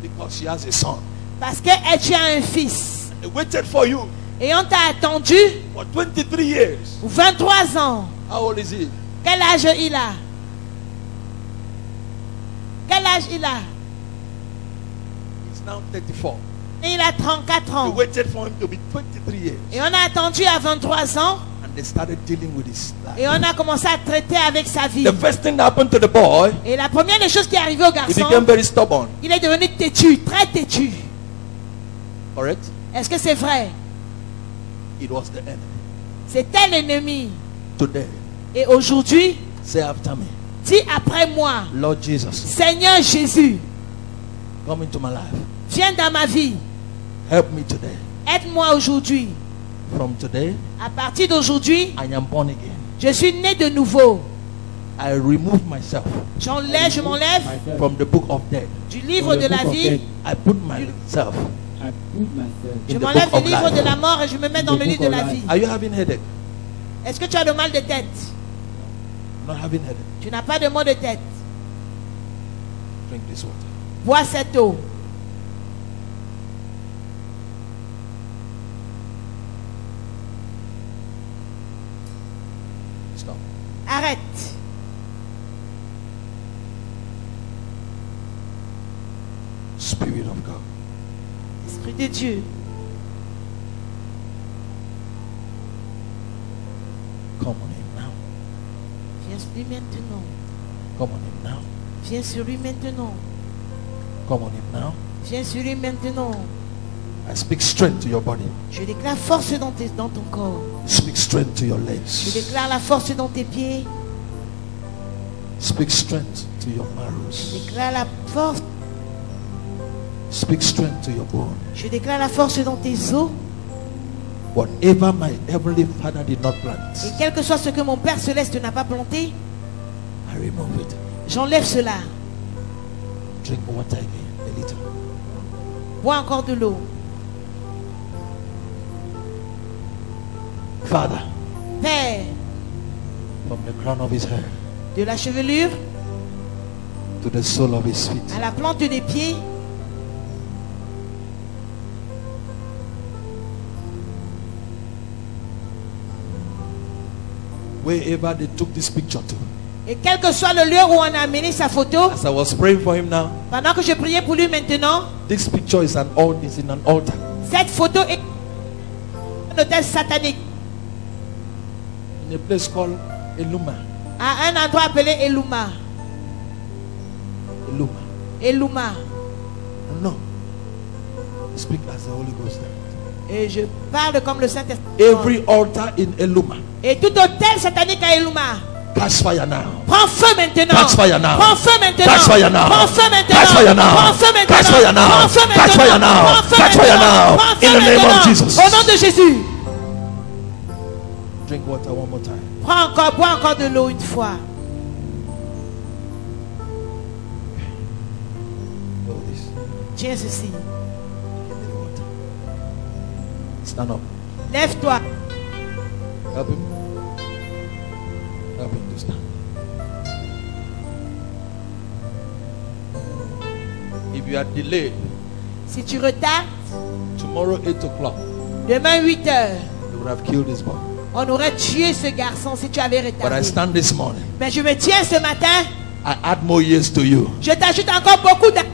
because she has a son. parce que tu as un fils. They waited for you Et on t'a attendu for 23 years. pour 23 ans. How old is he? Quel âge il a? Quel âge il a? He's now 34. Et il a 34 They ans. waited for him to be 23 years. Et on a attendu à 23 ans. And they started dealing with his life. Et on a commencé à traiter avec sa vie. The first thing that happened to the boy, Et la première des choses qui est arrivée au he garçon, became very stubborn. il est devenu têtu, très têtu. Correct? Est-ce que c'est vrai? It was the enemy. C'était l'ennemi. Today, Et aujourd'hui, say after me, dis après moi, Lord Jesus, Seigneur Jésus, come into my life. viens dans ma vie. Help me today. Aide-moi aujourd'hui. From today, À partir d'aujourd'hui, I am born again. je suis né de nouveau. I remove myself Je m'enlève Myself. from the book of death. du livre de la vie. I put myself I put myself. Je in the m'enlève book du of livre de life. la mort et je me mets dans le livre de la vie. Are you having headache? Est-ce que tu as le mal de tête? Not having headache. Tu n'as pas de mal de tête. Drink this water. Bois cette eau. Stop. Arrête. Spirit of God. Esprit de Dieu. Come on him now. Viens sur lui maintenant. Come on him now. Viens sur lui maintenant. Come on him now. Viens sur lui maintenant. I speak strength to your body. Je déclare force dans ton corps. Speak strength to your Je legs. déclare la force dans tes pieds. Speak strength to your Je marrows. déclare la force. Speak strength to your bone. Je déclare la force dans tes os. Whatever my heavenly Father did not plant, Et quel que soit ce que mon Père Céleste n'a pas planté, I remove it. j'enlève cela. Drink water again, a little. Bois encore de l'eau. Father, Père, from the crown of his hair de la chevelure to the sole of his feet, à la plante des pieds, wherever they took this picture to, et quel que soit le lieu où on a amené sa photo, as I was praying for him now, pendant que je priais pour lui maintenant, this picture is in an altar. cette photo est un hôtel satanique In a place called Eluma. à un endroit appelé Eluma. Eluma. Eluma. No. Speak as the Holy Ghost. Et je parle comme le Saint-Esprit. Every altar in Eluma, Et tout hôtel satanique à Eluma, catch fire now. prends feu maintenant. Catch fire now. Prends feu maintenant. Catch fire now. Prends feu maintenant. Catch fire now. Prends feu maintenant. Catch fire now. Prends feu maintenant. Catch fire now. Prends feu Catch fire maintenant. now. Prends feu In the name of maintenant. Jesus. Au nom de Jésus. Drink water one more time. Bois encore de l'eau une fois. Know this. Tiens ceci. Give me the water. Stand up. Lève-toi. Help him. Help him to stand. If you are delayed, Si tu retardes, tomorrow 8 o'clock, demain 8 heures, they would have killed this boy. on aurait tué ce garçon si tu avais But I retardé. stand this morning. Mais je me tiens ce matin. I add more years to you. Je t'ajoute encore beaucoup d'années.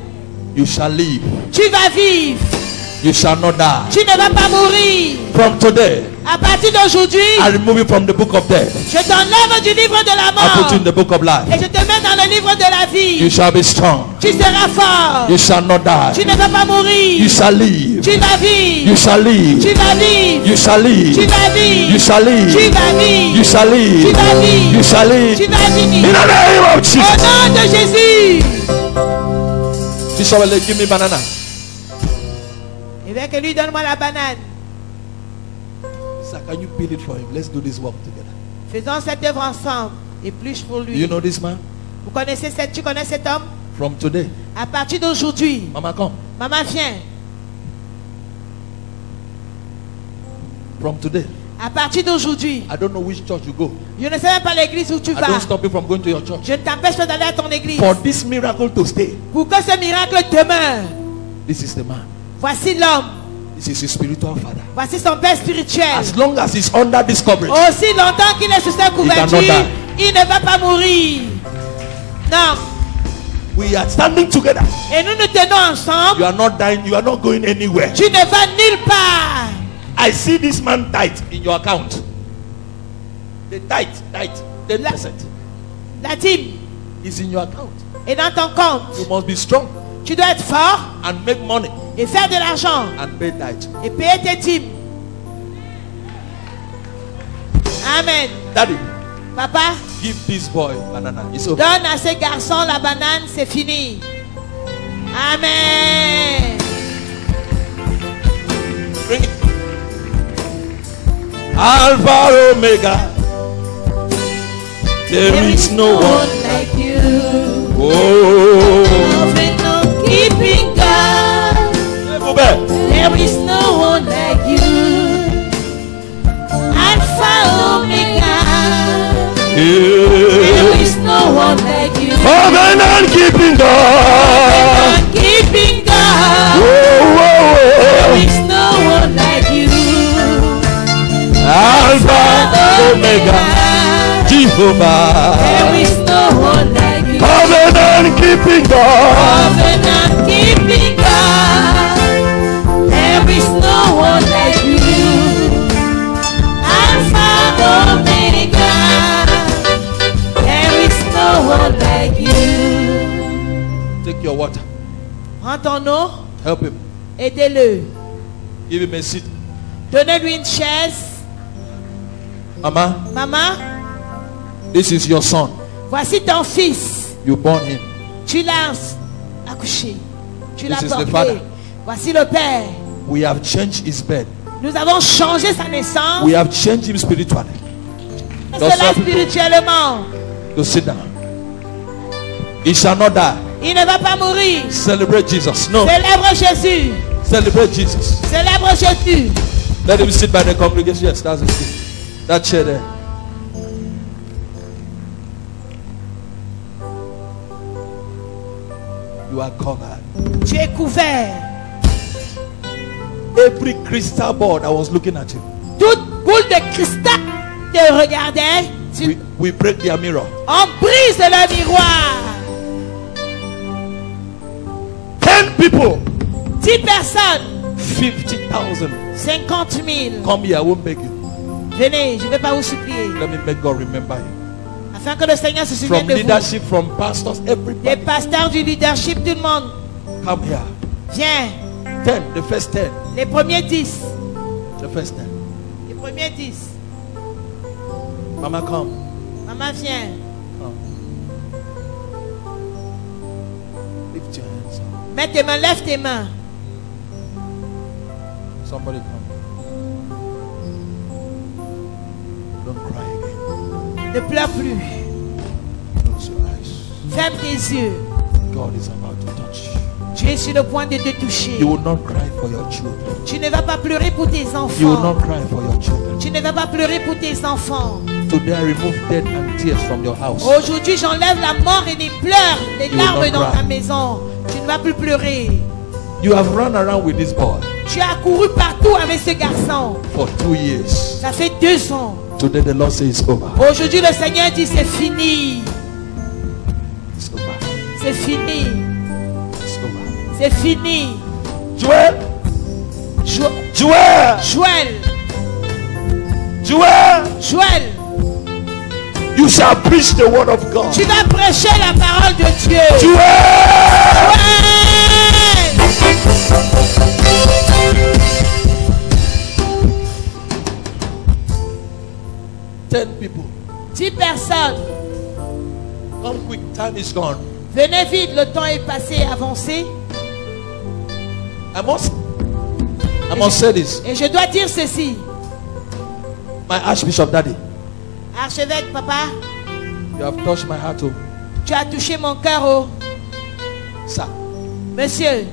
You shall live. Tu vas vivre. You shall not die. Tu ne vas pas mourir. From today, À partir d'aujourd'hui, I remove you from the book of death. je t'enlève du livre de la I put mort. you in the book of life. Et je te mets dans le livre de la You vie. shall be strong. Tu seras fort. You shall not Tu die. ne vas pas mourir. You shall live. Tu vas vivre. You shall live. Tu vas vivre. You shall Tu live. vas vivre. You shall live. Tu vas vivre. You shall live. Tu vas vivre. You shall live. Tu vas In vivre. the name of Au Jesus. nom de Jésus. Bishop, give me banana. Et bien que lui donne-moi la banane. Sir, can you peel it for him? Let's do this work together. Faisons cette œuvre ensemble. Et plus pour Do you lui. know this man? Tu connais cet homme? From today. À partir d'aujourd'hui, Mama, come. maman viens. From today. À partir d'aujourd'hui, I don't know which church you go. je ne sais même pas l'église où tu I vas. don't stop you from going to your church. Je ne t'empêche pas d'aller à ton église. For this miracle to stay, Pour que ce miracle demeure. this is the man. Voici l'homme. This is his spiritual father. Voici son père spirituel. As long as he's under this coverage, Aussi longtemps qu'il est sous sa couverture, cannot il ne va pas mourir. Non. we are standing together. Et nous nous tenons ensemble. You are not dying. You are not going anywhere. Tu ne vas nulle part. I see this man tight in your account. The tight, 10% La dîme is in your account. est dans ton compte. You must be strong Tu dois être fort and make money et faire de l'argent and pay tithe. et payer tes dîmes. Amen. Daddy, Papa, give this boy banana. It's over. donne à ces garçons la banane, c'est fini. Amen. Bring it. Alpha Omega. There is no one. like you. Oh, Loving, no keeping God. There is no one like you. Alpha Omega. There yeah. is no one like you. Covenant keeping God. Keeping God. Whoa, whoa, There whoa. is no one like you. Alpha, Omega, Jehovah. There is no one like you. Covenant keeping God. Covenant keeping God. There is no one like you. Alpha, Omega. There is no one like you. Take your water. Prends ton eau, Help him. aidez-le. Give him a seat. Donnez-lui une chaise. Mama, Maman, this is your son. voici ton fils. You born him. Tu l'as accouché. Tu l'as This is the porté. father. Voici le père. We have changed his bed. Nous avons changé sa naissance. We have changed him spiritually. Cela spirituellement. To sit down. He shall not die. Il ne va pas mourir. Celebrate Jesus. No. Célèbre Jésus. Celebrate Jesus. Célèbre Jésus. Let him sit by the congregation. Yes, that's the seat. That chair there. You are covered. Tu es couvert. Every crystal ball that was looking at you, Toute boule de cristal te regardait. we break their mirror. On brise le miroir. 10 people, 10 personnes. 50,000. 50 000. Come here, I won't beg you. Venez, je ne vais pas vous supplier. Let me make God remember you. Afin que le Seigneur se souvienne From de vous. leadership, from pastors, Des everybody. pasteurs du leadership, tout le monde. Come here. Viens. 10, the first 10. Les premiers 10. The first 10. Les premiers 10. Mama, come. Maman, viens. Come. Lift your hands up. Mets tes mains, lève tes mains. Somebody come. Don't cry again. Ne pleure plus. Close your eyes. Ferme tes yeux. God is about to touch you. Tu es sur le point de te toucher. You will not cry for your children. Tu ne vas pas pleurer pour tes You will enfants. not cry for your children. Tu ne vas pas pleurer pour tes enfants. Today I remove death and tears from your house. Aujourd'hui, j'enlève la mort et les pleurs, les You will larmes not dans cry. ta maison. Tu ne vas plus pleurer. You have run around with this boy Tu as couru partout avec ce garçon. for 2 years. Ça fait 2 ans. Today the Lord says it's over. Aujourd'hui, le Seigneur dit c'est fini. It's over. C'est fini. It's over. C'est fini. Joel, Joel, Joël. Joel, Joël. you shall preach the word of God. Tu vas prêcher la parole de Dieu. Joel, Joël. 10 people. 10 personnes. Come quick, time is gone. Venez vite, le temps est passé, avancé. I must say this. Et je dois dire ceci. My Archbishop Daddy, Archevêque, papa, you have touched my heart, oh, tu as touché mon cœur, oh. sir. Monsieur,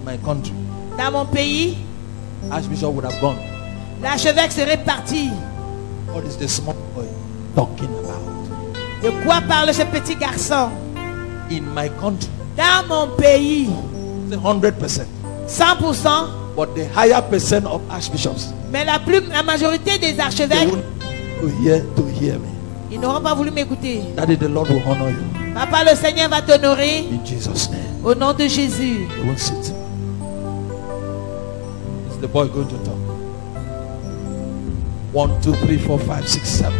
In my country, dans mon pays, Archbishop would have gone. l'archevêque serait parti. What is the small boy talking about? De quoi parle ce petit garçon? In my country, Dans mon pays, it's 100%. 100%, But the higher percent of archbishops, mais la majorité des they archevêques, won't to hear me. ils n'auront pas voulu m'écouter. Daddy, the Lord will honor you. Papa, le Seigneur va t'honorer In Jesus' name. au nom de Jésus. You won't sit. Is the boy going to talk? 1, 2, 3, 4, 5, 6, 7.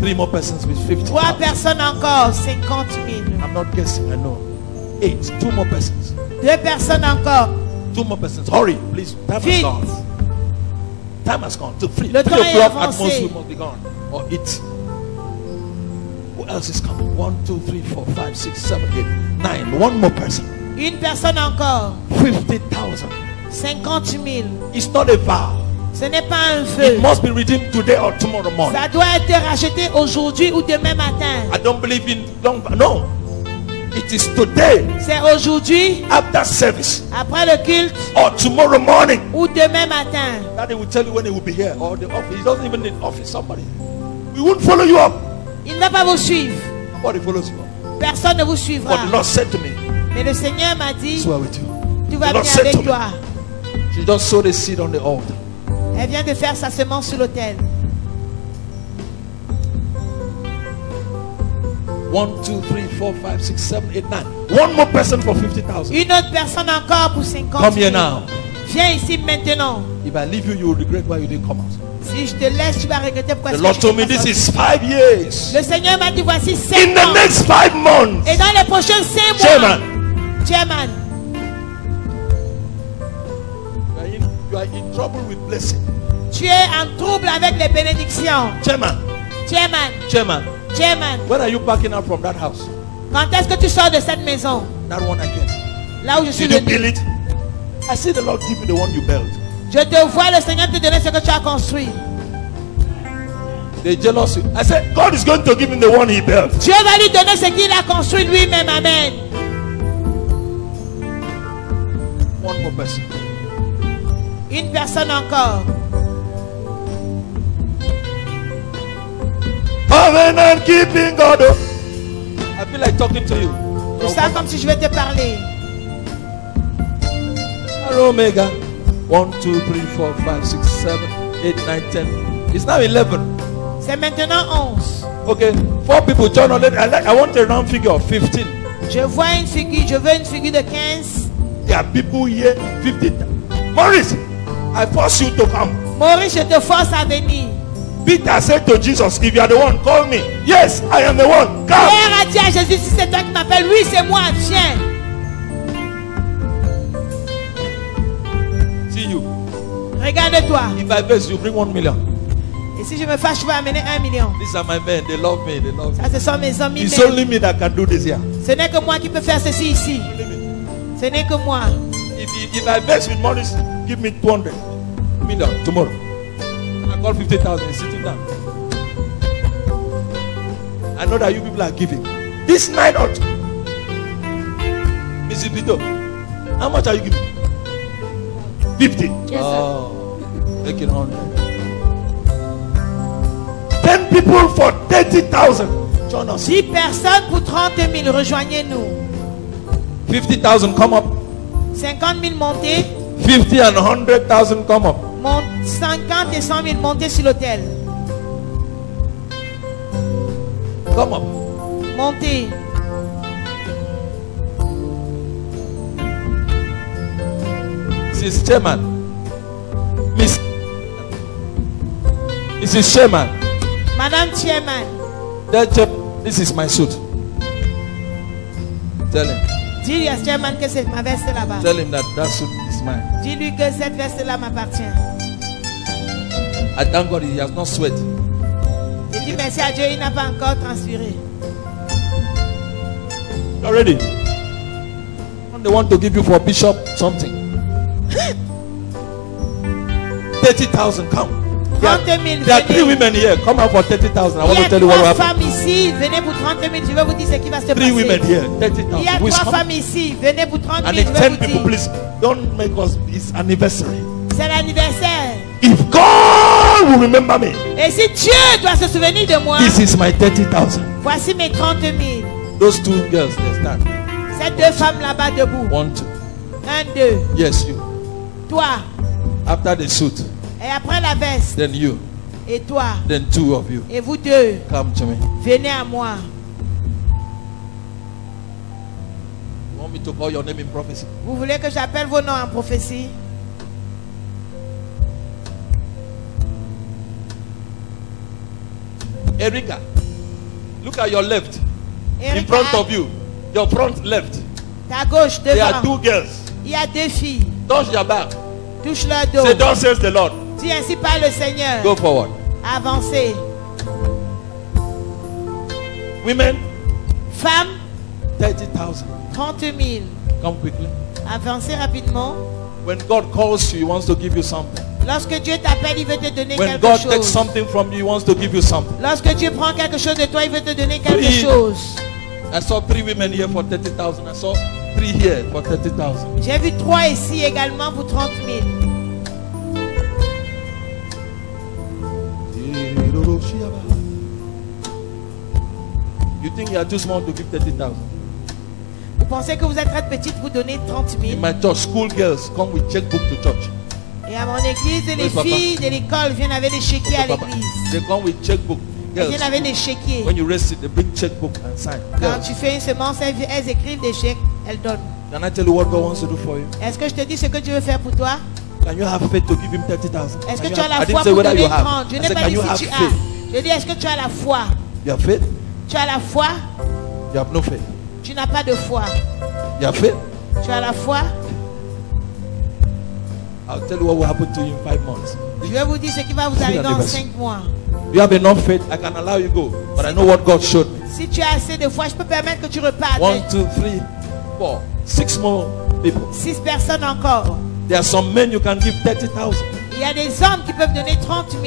3 more persons with 50. 3 personnes encore, 50 000. I'm not guessing, I know. 8. 2 more persons. 2 personnes encore. 2 more persons. Hurry, please. Time has Vite. gone. Time has gone. To 3 Le temps est o'clock avancé. atmosphere must be gone. Or it. Who else is coming? 1, 2, 3, 4, 5, 6, 7, 8, 9. 1 more person. Une personne encore. 50,000. 50 000. It's not a vow. Ce n'est pas un vœu. It must be redeemed today or tomorrow morning. Ça doit être racheté aujourd'hui ou demain matin. I don't believe in no. It is today C'est aujourd'hui, after service après le culte or tomorrow morning. ou demain matin. Daddy will tell you when he will be here or the office. He doesn't even need office. Somebody. We won't follow you up. Il ne va pas vous suivre. Nobody follows you up. Personne ne vous But suivra. the Lord said to me, Mais le Seigneur m'a dit, "So with you." tu vas The Lord venir said to avec me, toi. She just sowed a seed on the altar. Elle vient de faire sa semence sur l'autel. 1, 2, 3, 4, 5, 6, 7, 8, 9. One more person for 50,000. Une autre personne encore pour 50 Come here 000. now. Viens ici maintenant. If I leave you, you will regret why you didn't come out. Si je te laisse, tu vas regretter pourquoi The est-ce Lord que told je me t'ai this pas sorti. is 5 years. Le Seigneur m'a dit voici In 5 the ans. next 5 months, Et dans les prochains 5 mois, Chairman, Chairman, you are in trouble with blessing. tu es en trouble avec les bénédictions. Chairman, Chairman, Chairman, Chairman, when are you backing out from that house? quand est-ce que tu sors de cette maison? That one again. Là où je suis Did you build venu. it? I see the Lord give you the one you built. Je te vois, le Seigneur te donner ce que tu as construit. They jealous you. I said, God is going to give him the one he built. Dieu va lui donner ce qu'il a construit lui-même. Amen. One more person. Une personne encore. Covenant keeping God. I feel like talking to you. Je sens comme si je vais te parler. Hello, Omega. 1, 2, 3, 4, 5, 6, 7, 8, 9, 10. It's now 11. C'est maintenant 11. Okay, 4 people join on it. I want a round figure of 15. Je vois une figure, je veux une figure de 15. There are people here, 50. Maurice, I force you to come. Maurice, je te force à venir. Peter said to Jesus, if you are the one, call me. Yes, I am the one. Come. Pierre a dit à Jésus, si c'est toi qui m'appelles, oui, c'est moi, viens. See you. Regarde-toi. If I bless you, bring 1 million. Et si je me fâche, je vais amener 1 million. These are my men. They love me. They love me. Ça, ce sont mes amis. It's même. only me that can do this here. Ce n'est que moi qui peux faire ceci ici. Ce n'est que moi. If I vex with Maurice, give me 200 million tomorrow. I got 50,000 sitting down. I know that you people are giving. This night out, Mrs. Pito, how much are you giving? 50. Yes, Oh, make it 100. 10 people for 30,000. Join us. 10 personnes pour 30 000. Rejoignez-nous. 50,000 come up. 50 000 montez. 50 and 100,000 come up. 50 et 100 000 montez sur l'autel. Come up. Montez. Mrs. Chairman. Mrs. Chairman. Madame Chairman, This is my suit. Tell him. dis-lui à Chairman que c'est ma veste là-bas. Tell him that suit is mine. Dis-lui que cette veste-là m'appartient. I thank God he has not sweat. Je dis merci à Dieu, il n'a pas encore transpiré. You ready? They want to give you for bishop something. 30,000 come. 30 000, There are 3 venez. women here. Come out for 30,000. I Il want y to a tell you what will 3 happen. femmes ici, venez pour 30 000, je vais vous dire ce qui va se 3 women passer. here. Il y a 30,000. Who is 3 coming? femmes ici, venez pour 30 000, And je it's vais 10 vous people, dire. please. Don't make us. It's anniversary. C'est l'anniversaire. If God will remember me, Et si Dieu doit se souvenir de moi, this is my 30,000. voici mes 30 000. Those 2 girls, they stand. Ces 2 femmes là-bas debout. 1, 2. 1, 2. Yes, you. Toi. After the suit, Et après la veste. then you, Et toi. then 2 of you. Et vous 2. Come to me. Venez à moi. You want me to call your name in prophecy? Vous voulez que j'appelle vos noms en prophétie? Erica, look at your left. In Erika, front of you. Your front left. ta gauche, There are devant. 2 girls. Il y a 2 filles. Touch their back. Touche leur dos. Say, thus says the Lord. Dis ainsi par le Seigneur. Go forward. Avancez. Women, Femmes, 30,000. 30 000. Come quickly. Avancez rapidement. When God calls you, He wants to give you something. Lorsque Dieu t'appelle, il veut te donner When quelque God takes chose. something from you, He wants to give you something. Lorsque Dieu prend quelque chose de toi, il veut te donner quelque Oui. chose. I saw 3 women here for 30,000. I saw 3 here for 30,000. J'ai vu 3 ici également pour 30 000. You think you are too small to give 30,000? Vous pensez que vous êtes très petite pour donner 30 000? In my church, school girls come with checkbook to church. Et à mon église, les Oui, papa. filles de l'école viennent avec des chéquiers à Papa, l'église. they come with checkbook. Elles Girls, viennent avec des chéquiers. when you raise it, they bring checkbook and sign. Quand Girls, tu fais une semence, elles écrivent des chèques, elles donnent. can I tell you what God wants to do for you? Est-ce que je te dis ce que tu veux faire pour toi? Can you have faith to give him 30,000? Est-ce que Can tu you as have- la I didn't foi say pour whether you donner have. 30? Je I n'ai said, pas can dit you si have tu faith? as. Je dis, est-ce que tu as la foi? You have faith? Tu as la foi? You have no faith. Tu n'as pas de foi. You have faith? Tu as la foi? I'll tell you what will happen to you in 5 months. Je vais vous dire ce qui va vous arriver en 5 mois. You have enough faith, I can allow you go. But I know what God showed me. Si tu as assez de foi, je peux permettre que tu repartes. 1, 2, 3, 4, 6 more people. 6 personnes encore. There are some men you can give 30,000. Il y a des hommes qui peuvent donner 30 000.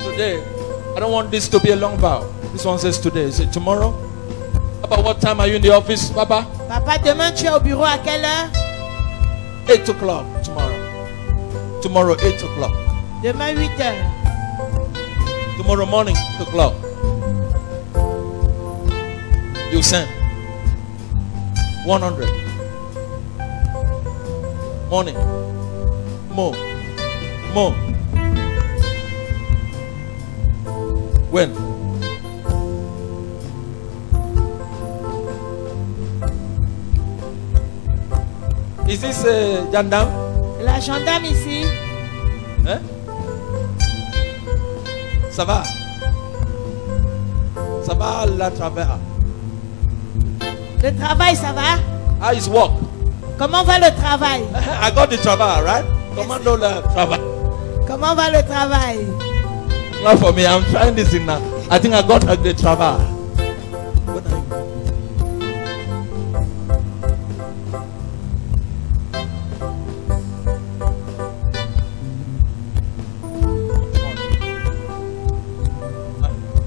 Today, I don't want this to be a long vow. This one says today. Is it tomorrow? About what time are you in the office, Papa? Papa, demain tu es au bureau à quelle heure? 8 o'clock tomorrow. Tomorrow, 8 o'clock. Demain 8 heures. Tomorrow morning, 8 o'clock. You send 100. Morning. More. More. When? Is this gendarme? La gendarme ici. Hein? Ça va? Ça va la travers? Le travail, ça va? How is work? Comment va le travail? I got the travail, right? Commando le travail. Comment va le travail? Not for me. I'm trying this thing now. I think I got the travail. What are you?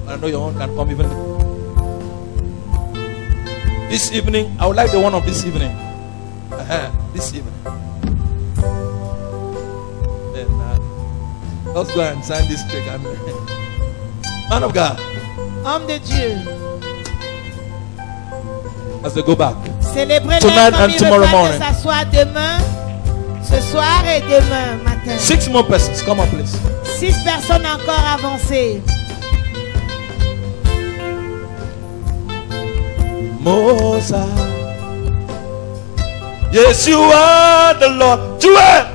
I know your own can come even. This evening, I would like the one of this evening. This evening. Then, let's go and sign this check. Man of God, Homme de Dieu. as they go back. Célébrez Tonight comme and il tomorrow repart morning. que ça soit demain, ce soir et demain matin. 6 more persons. Come on, please. 6 personnes encore avancées. Mosa. Yes, you are the Lord. Joel,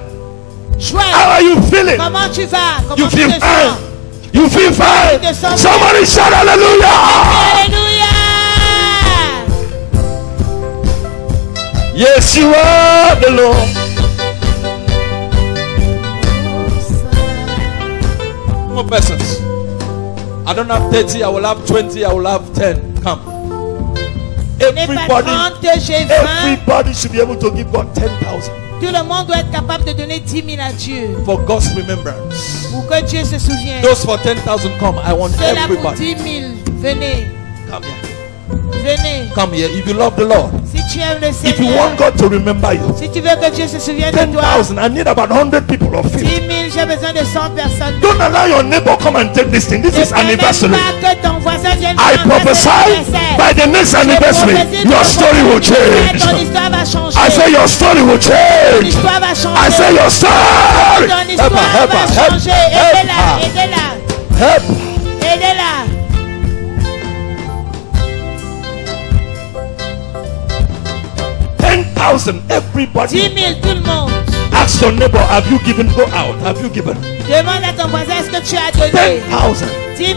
Joël, How are you feeling? comment tu vas? You Comment tu feel te sens? fine? You feel fine? te sens Somebody shout hallelujah! Alléluia! yes, you are the Lord. More persons. I don't have 30. I will have 20. I will have 10. Come. Je n'ai pas Everybody, 30, j'ai 20. everybody should be able to give God 10,000 Tout le monde doit être capable de donner 10 000 à Dieu. For God's remembrance. Pour que Dieu se souvienne. Those for 10,000 come. I want Ceux-là pour everybody. 10 000. Venez. Come here. Venez. Come here. If you love the Lord. Si tu aimes le If you Seigneur. want God to remember you. Si tu veux que Dieu se souvienne de toi. 10,000. I need about 100 people of 10 50. 000, j'ai besoin de 100 personnes. Don't allow your neighbor come and take this thing. This Ne is permets anniversary. pas que ton voisin vienne I prendre prophesy l'anniversaire. by the next Je anniversary, prophétise your que story will ton change. histoire va changer. I say your story will Ton change. histoire va changer. I say your story. Ton histoire help va her, help changer. her, Aidez-la, help her. aidez-la, Help. aidez-la. 10,000. Everybody. 10 000, tout le monde. Ask your neighbor, have you given? Go out. Have you given? Demande à ton voisin, est-ce que tu as donné? 10,000. 10 000.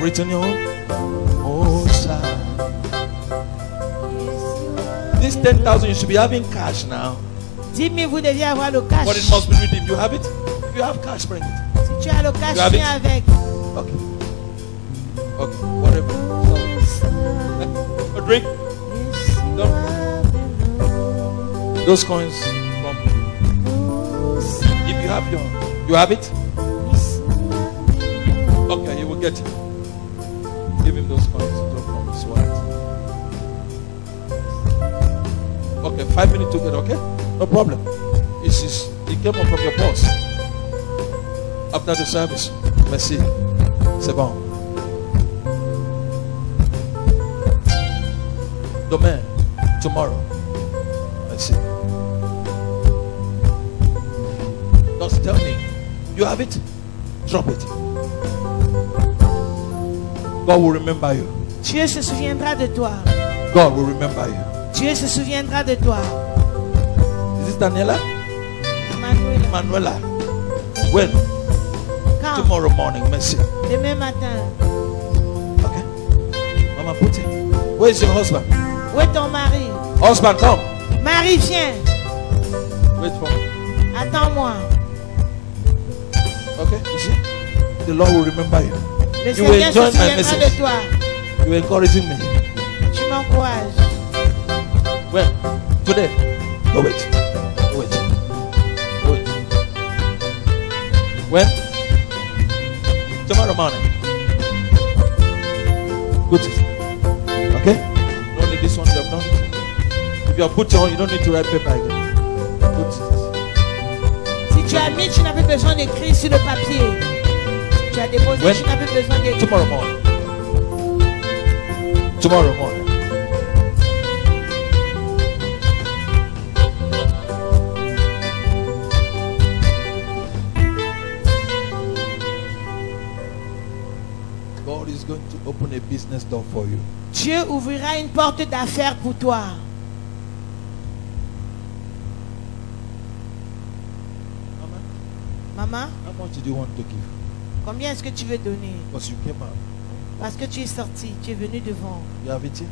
have written your own. Oh, sir. This 10,000 you should be having cash now. 10 000, vous deviez avoir le cash. But it must be redeemed. You have it? If you have cash, bring it. Si tu as le cash, You have viens it? avec. Okay. Okay. Whatever. So, a drink. Don't. Those coins from. If you have you have it? Okay, you will get it. Give him those coins. Don't from his wallet. Okay, 5 minutes to get, okay? No problem. It came up from your boss. After the service. Merci. C'est bon. Demain. Tomorrow. Merci. Just tell me. You have it? Drop it. God will remember you. Dieu se souviendra de toi. God will remember you. Dieu se souviendra de toi. Is this Daniela? Manuela. Manuela. When? Quand? Tomorrow morning. Merci. Demain matin. Okay. Mama Puti. Where is your husband? Où est ton mari? Husband, come. Marie, viens. Wait for me. Attends-moi. Okay. You see? The Lord will remember you. Le You will Seigneur se enjoy my souviendra de message. toi. You are encouraging me. Tu m'encourages. When? Today. Go wait. Go wait. Go wait. When? Tomorrow morning. Put it. Okay? You don't need this one, you have done it. If you have put it on, you don't need to write paper again. Put it. Si tu as mis, tu n'as plus besoin d'écrire sur le papier. Tu as déposé, When? tu n'as plus besoin d'écrire. Tomorrow morning. Tomorrow morning. God is going to open a business door for you. Dieu ouvrira une porte d'affaires pour toi. Maman, How much do you want to give? combien est-ce que tu veux donner? Because you came out. Parce que tu es sorti, tu es venu devant. You have it here?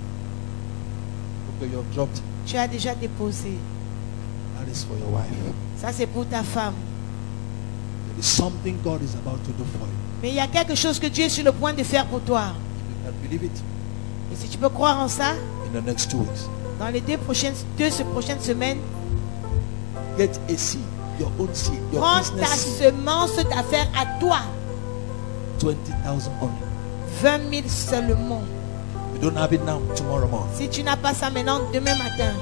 Okay, you have dropped. Tu as déjà déposé. That is for your wife. Ça, c'est pour ta femme. There is something God is about to do for you. Mais il y a quelque chose que Dieu est sur le point de faire pour toi. If you can believe it, Et si tu peux croire en ça, in the next 2 weeks, dans les deux prochaines semaines, get a seed, your own seed, your prends ta business seed, semence d'affaires à toi. 20,000 only. 20 000 seulement. You don't have it now, tomorrow morning. Si tu n'as pas ça maintenant, demain matin,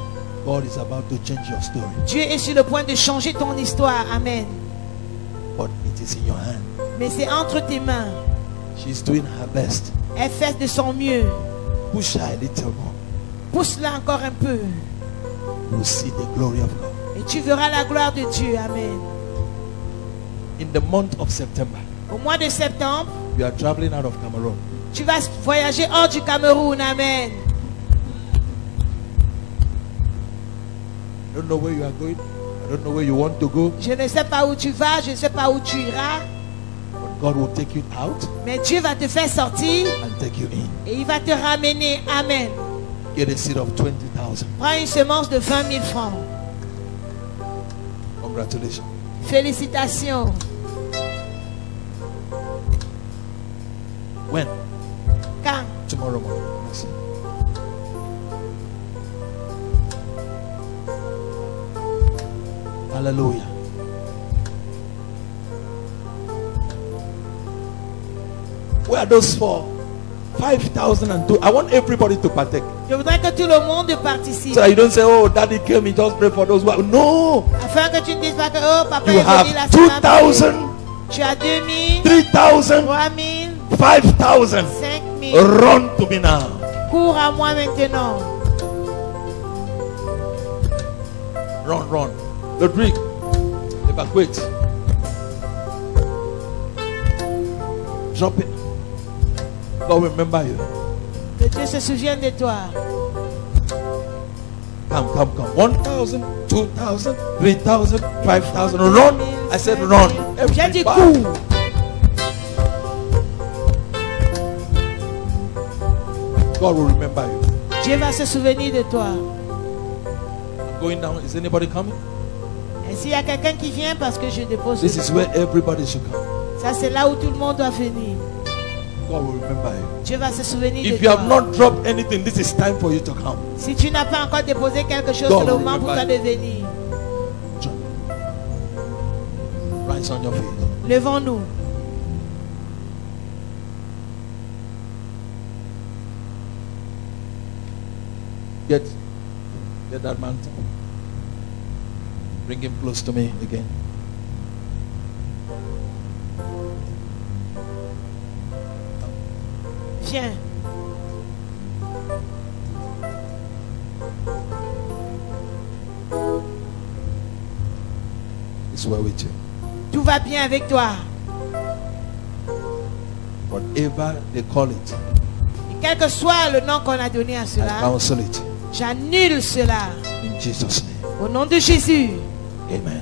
God is about to change your story. Dieu est sur le point de changer ton histoire. Amen. But it is in your hand. Mais c'est entre tes mains. She's doing her best. Elle fait de son mieux. Push her a little more. Pousse-la encore un peu. You'll see the glory of God. Et tu verras la gloire de Dieu. Amen. In the month of September, Au mois de septembre, you are traveling out of Cameroon. tu vas voyager hors du Cameroun. Amen. I don't know where you are going. I don't know where you want to go. Je ne sais pas où tu vas, je ne sais pas où tu iras. But God will take you out Mais Dieu va te faire sortir and take you in. et il va te ramener. Amen. Get a seed of 20,000. Prends une semence de 20 000 francs. Congratulations. Félicitations. When? Quand? Tomorrow morning. Merci. Hallelujah. Where are those for? 5,002. I want everybody to partake. Je voudrais que tout le monde participe. So that you don't say, oh, daddy came, he just prayed for those who are. No. Afin que tu ne dises pas que oh, papa You est venu la have semaine 2,000, Tu as 2 000, 3,000, 3 000, 5,000. 5 000. Run to me now. Cours à moi maintenant. Run, run. Rodrigue, evacuate. Drop it. God will remember you. Que Dieu se souvienne de toi. Come, come, come. 1,000, 2,000, 3,000, 5,000. Run. I said run. J'ai dit Everybody. cours. God will remember you. Dieu va se souvenir de toi. I'm going down. Is anybody coming? Et s'il y a quelqu'un qui vient parce que je dépose This le is dépôt, where everybody should come. ça c'est là où tout le monde doit venir. God will remember you. Dieu va se souvenir de If you toi. have not dropped anything, this is time for you to come. Si tu n'as pas encore déposé quelque chose, God c'est le will moment pour toi remember de venir. Rise on your feet. Levons-nous. Get that mantle. Bring him close to me again. Viens. It's well with you. Tout va bien avec toi. Whatever they call it, Et quel que soit le nom qu'on a donné à I cela, counsel it j'annule cela. in Jesus' name. Au nom de Jésus. Amen.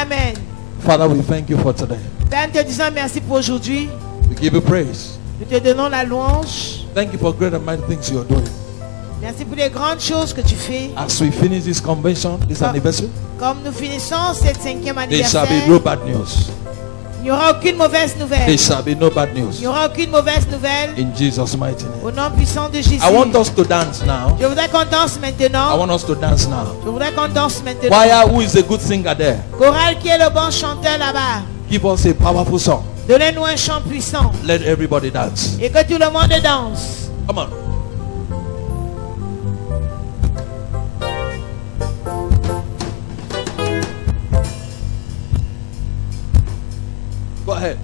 Amen. Father, we thank you for today. Père, nous te disons merci pour aujourd'hui. We give you praise. Nous te donnons la louange. Thank you for great and mighty things you are doing. Merci pour les grandes choses que tu fais. As we finish this convention, this anniversary, Comme nous finissons cette 5e there shall anniversaire, be no bad news. il n'y aura aucune mauvaise nouvelle. There shall be no bad Il news. n'y aura aucune mauvaise nouvelle. In Jesus' mighty Au name. nom puissant de Jésus. I want us to dance now. Je voudrais qu'on danse I maintenant. want us to dance now. Je voudrais qu'on danse maintenant. Choir, who is a good singer there? Choral qui est le bon chanteur là-bas. Give us a powerful song. Donnez-nous un chant puissant. Let everybody dance. Et que tout le monde danse. Come on. Go ahead.